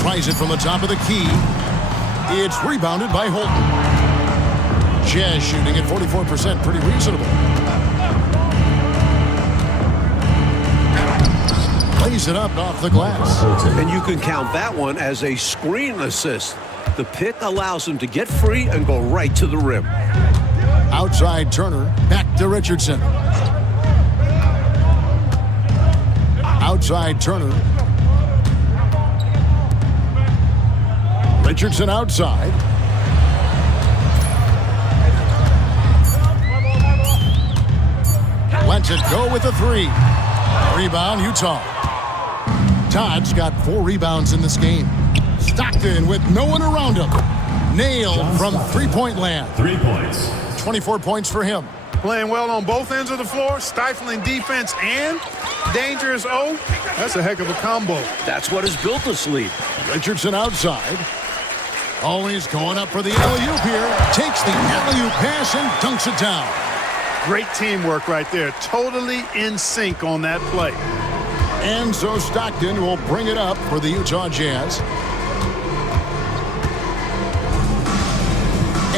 Tries it from the top of the key. It's rebounded by Holton. Jazz shooting at 44%, pretty reasonable. Plays it up off the glass. And you can count that one as a screen assist. The pick allows him to get free and go right to the rim. Outside Turner, back to Richardson. Outside Turner. Richardson outside. Lets it go with a 3. Rebound, Utah. Todd's got 4 rebounds in this game. Stockton with no one around him. Nailed from three-point land. 3 points. 24 points for him. Playing well on both ends of the floor, stifling defense and dangerous O. That's a heck of a combo. That's what has built this lead. Richardson outside. Always going up for the alley-oop here. Takes the alley-oop pass and dunks it down. Great teamwork right there. Totally in sync on that play. And so Stockton will bring it up for the Utah Jazz.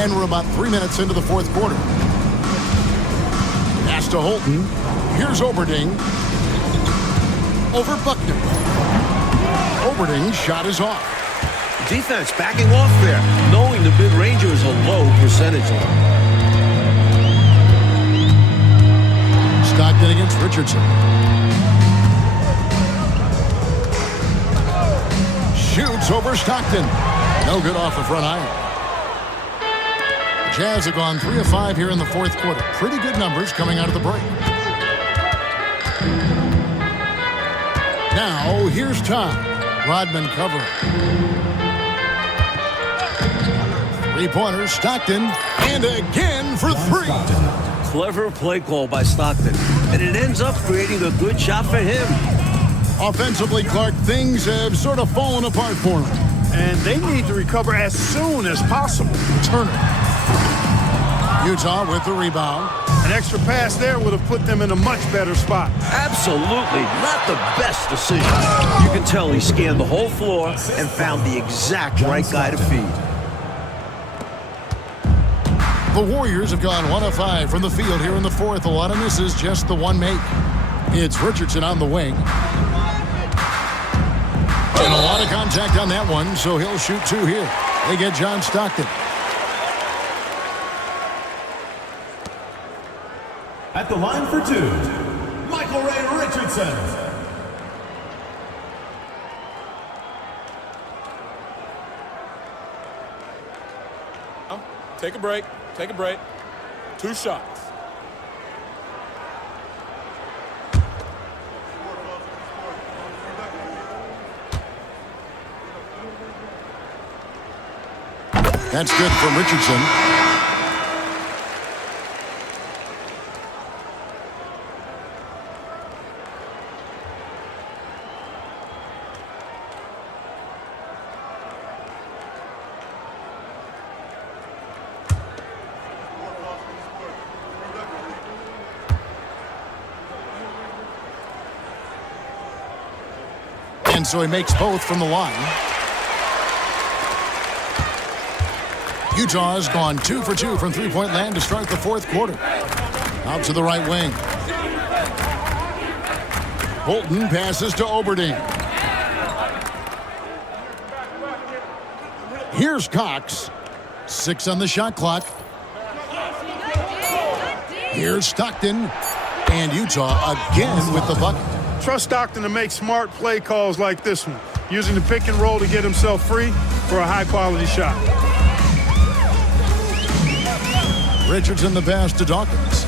And we're about 3 minutes into the fourth quarter. Pass to Holton. Here's Oberding. Over Buckner. Oberding's shot is off. Defense backing off there, knowing the mid-ranger is a low percentage line. Stockton against Richardson. Shoots over Stockton. No good off the front iron. Jazz have gone 3 of 5 here in the fourth quarter. Pretty good numbers coming out of the break. Now, here's Todd. Rodman covering. 3-pointer, Stockton, and again for 3. Clever play call by Stockton, and it ends up creating a good shot for him. Offensively, Clark, things have sort of fallen apart for him. And they need to recover as soon as possible. Turner. Utah with the rebound. An extra pass there would have put them in a much better spot. Absolutely not the best decision. You can tell he scanned the whole floor and found the exact right guy to feed. The Warriors have gone 1 of 5 from the field here in the fourth. A lot of misses, just the one make. It's Richardson on the wing. And a lot of contact on that one, so he'll shoot 2 here. They get John Stockton. At the line for 2, Michael Ray Richardson. Take a break. Take a break. 2 shots. That's good for Richardson. And so he makes both from the line. Utah's gone 2 for 2 from three-point land to start the fourth quarter. Out to the right wing. Bolton passes to Oberding. Here's Cox. 6 on the shot clock. Here's Stockton. And Utah again with the bucket. Trust Stockton to make smart play calls like this one, using the pick and roll to get himself free for a high-quality shot. Richardson the pass to Dawkins.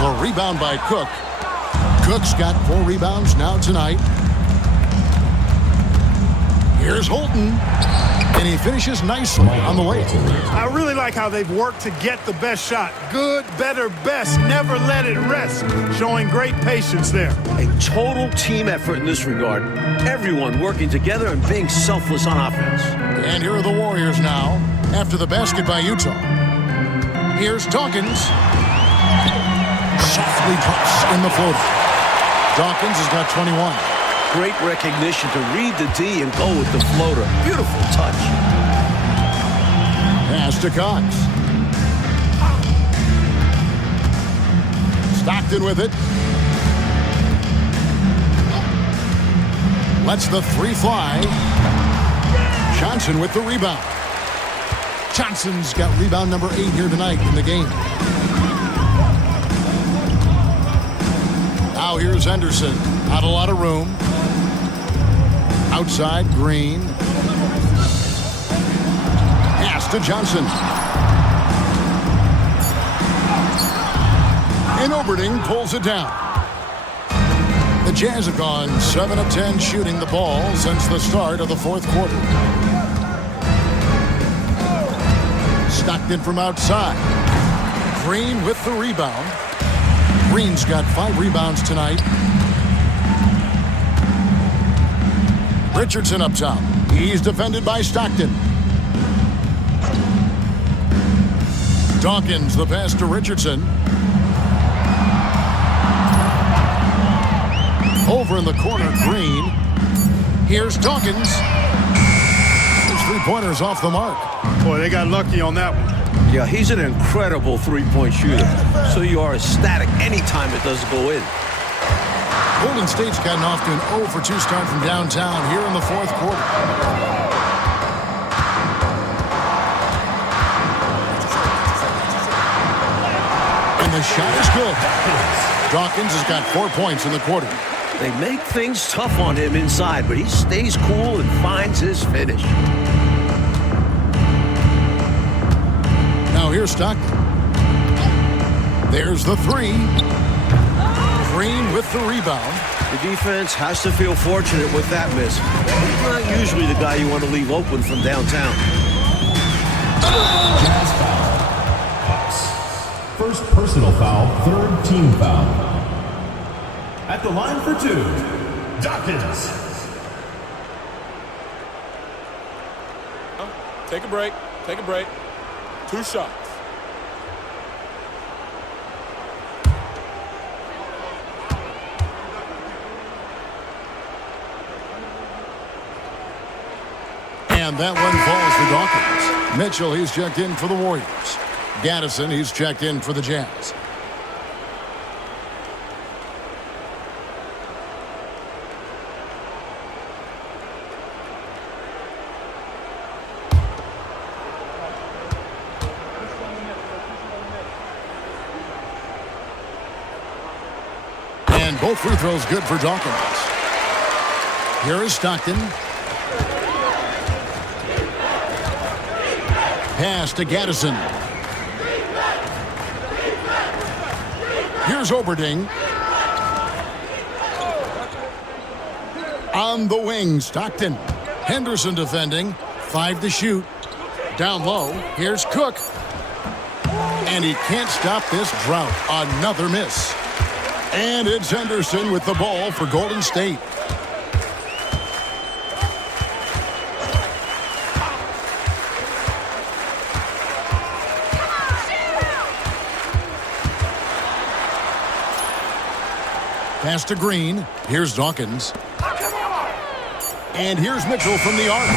The rebound by Cook. Cook's got 4 rebounds now tonight. Here's Holton. And he finishes nicely on the way. I really like how they've worked to get the best shot. Good, better, best. Never let it rest. Showing great patience there. A total team effort in this regard. Everyone working together and being selfless on offense. And here are the Warriors now after the basket by Utah. Here's Dawkins. Softly drops in the floater. Dawkins has got 21. Great recognition to read the D and go with the floater. Beautiful touch. Pass to Cox. Stockton with it. Lets the 3 fly. Johnson with the rebound. Johnson's got rebound number 8 here tonight in the game. Now here's Henderson. Not a lot of room. Outside, Green. Pass to Johnson. And Oberding pulls it down. The Jazz have gone 7 of 10 shooting the ball since the start of the fourth quarter. Stockton from outside. Green with the rebound. Green's got 5 rebounds tonight. Richardson up top. He's defended by Stockton. Dawkins the pass to Richardson. Over in the corner, Green. Here's Dawkins. His 3-pointer's off the mark. Boy, they got lucky on that one. Yeah, he's an incredible 3-point shooter. So you are ecstatic anytime it doesn't go in. Golden State's gotten off to an 0 for 2 start from downtown here in the fourth quarter. And the shot is good. Dawkins has got 4 points in the quarter. They make things tough on him inside, but he stays cool and finds his finish. Now here's Stockton. There's the 3. Green with the rebound. The defense has to feel fortunate with that miss. He's not usually the guy you want to leave open from downtown. Jazz foul. Cox. First personal foul, 3rd team foul. At the line for 2, Dawkins. Take a break. Take a break. 2 shots. And that one falls for Dawkins. Mitchell, he's checked in for the Warriors. Gaddison, he's checked in for the Jazz. And both free throws good for Dawkins. Here is Stockton. Pass to Gaddison. Here's Oberding. On the wing, Stockton. Henderson defending. 5 to shoot. Down low, here's Cook. And he can't stop this drought. Another miss. And it's Henderson with the ball for Golden State. Pass to Green. Here's Dawkins. And here's Mitchell from the arc.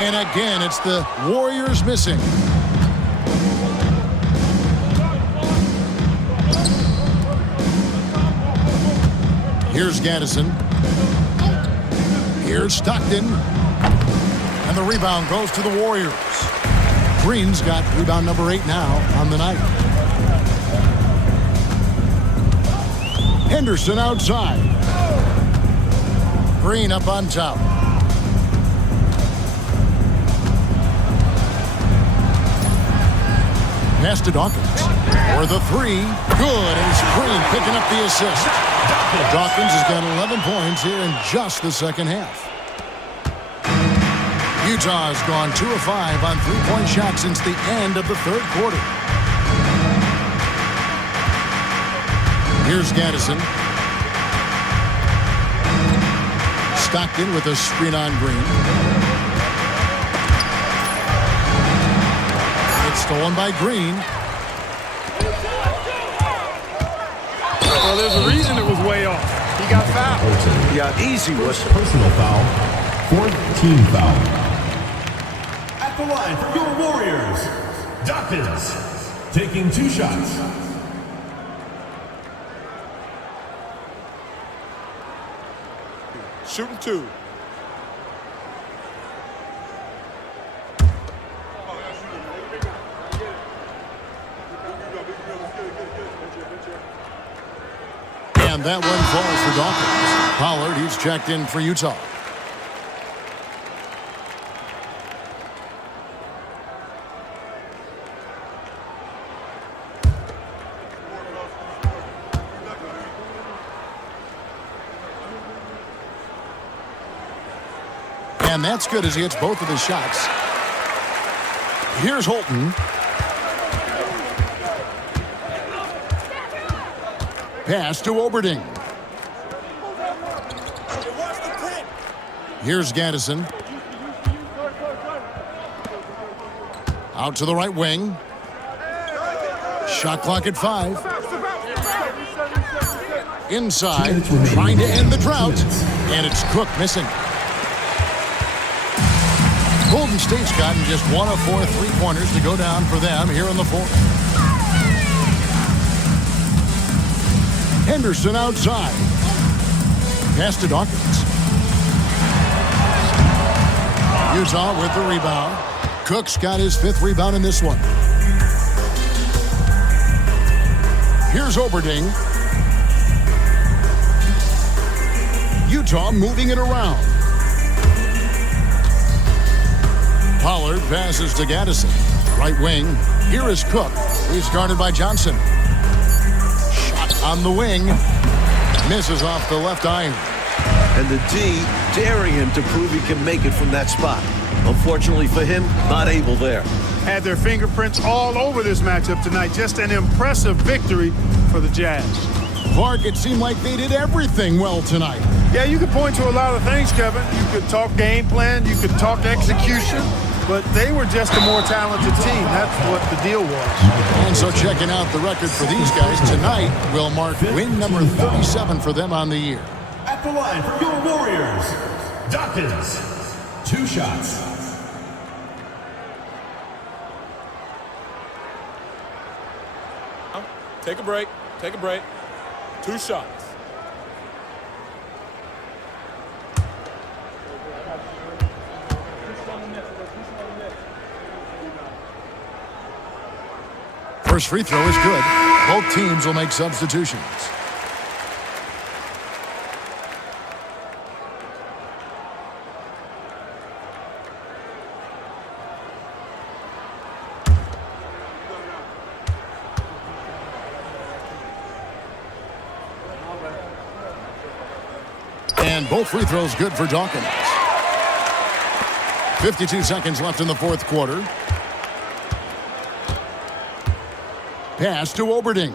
And again, it's the Warriors missing. Here's Gaddison. Here's Stockton. And the rebound goes to the Warriors. Green's got rebound number 8 now on the night. Henderson outside. Green up on top. Pass to Dawkins. For the 3. Good. And it's Green picking up the assist. Dawkins has got 11 points here in just the second half. Utah has gone 2 of 5 on 3-point shots since the end of the third quarter. Here's Gaddison. Stockton with a screen on Green. It's stolen by Green. Well, there's a reason it was way off. He got fouled. Yeah, easy whistle. Personal foul. 4th team foul. At the line for your Warriors, Dawkins taking 2 shots. Shooting 2. And that one falls for Dawkins. Pollard, he's checked in for Utah. And that's good as he hits both of his shots. Here's Holton. Pass to Oberding. Here's Gaddison. Out to the right wing. Shot clock at 5. Inside, trying to end the drought. And it's Cook missing. Golden State's gotten just 1 of 4 3-pointers to go down for them here in the fourth. Henderson outside. Pass to Dawkins. Utah with the rebound. Cook's got his 5th rebound in this one. Here's Oberding. Utah moving it around. Pollard passes to Gaddison. Right wing. Here is Cook. He's guarded by Johnson. Shot on the wing. Misses off the left iron. And the D daring him to prove he can make it from that spot. Unfortunately for him, not able there. Had their fingerprints all over this matchup tonight. Just an impressive victory for the Jazz. Clark, it seemed like they did everything well tonight. Yeah, you could point to a lot of things, Kevin. You could talk game plan. You could talk execution. but they were just a more talented team. That's what the deal was. And so checking out the record for these guys tonight will mark win number 37 for them on the year. At the line for your Warriors, Dawkins. 2 shots. Take a break. Take a break. 2 shots. First free throw is good. Both teams will make substitutions. And both free throws good for Dawkins. 52 seconds left in the fourth quarter. Pass to Oberding.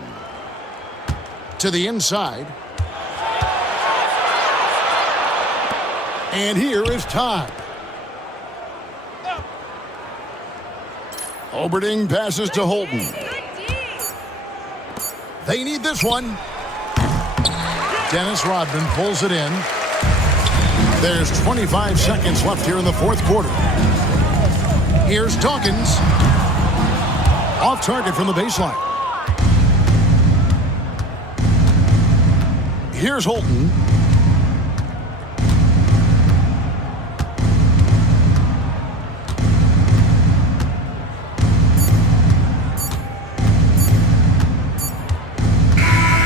To the inside. And here is Todd. Oberding passes to Holton. They need this one. Dennis Rodman pulls it in. There's 25 seconds left here in the fourth quarter. Here's Dawkins. Off target from the baseline. Here's Holton.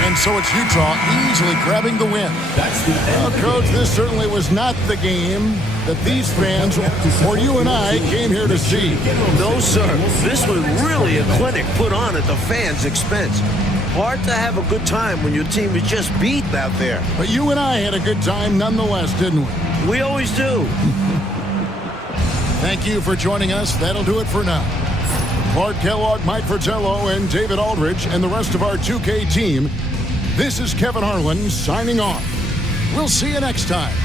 And so it's Utah easily grabbing the win. That's the Well, end. Coach, this certainly was not the game that these fans, or you and I, came here to see. No, sir. This was really a clinic put on at the fans' expense. Hard to have a good time when your team is just beaten out there. But you and I had a good time nonetheless, didn't we? We always do. Thank you for joining us. That'll do it for now. Clark Kellogg, Mike Fratello, and David Aldridge, and the rest of our 2K team, this is Kevin Harlan signing off. We'll see you next time.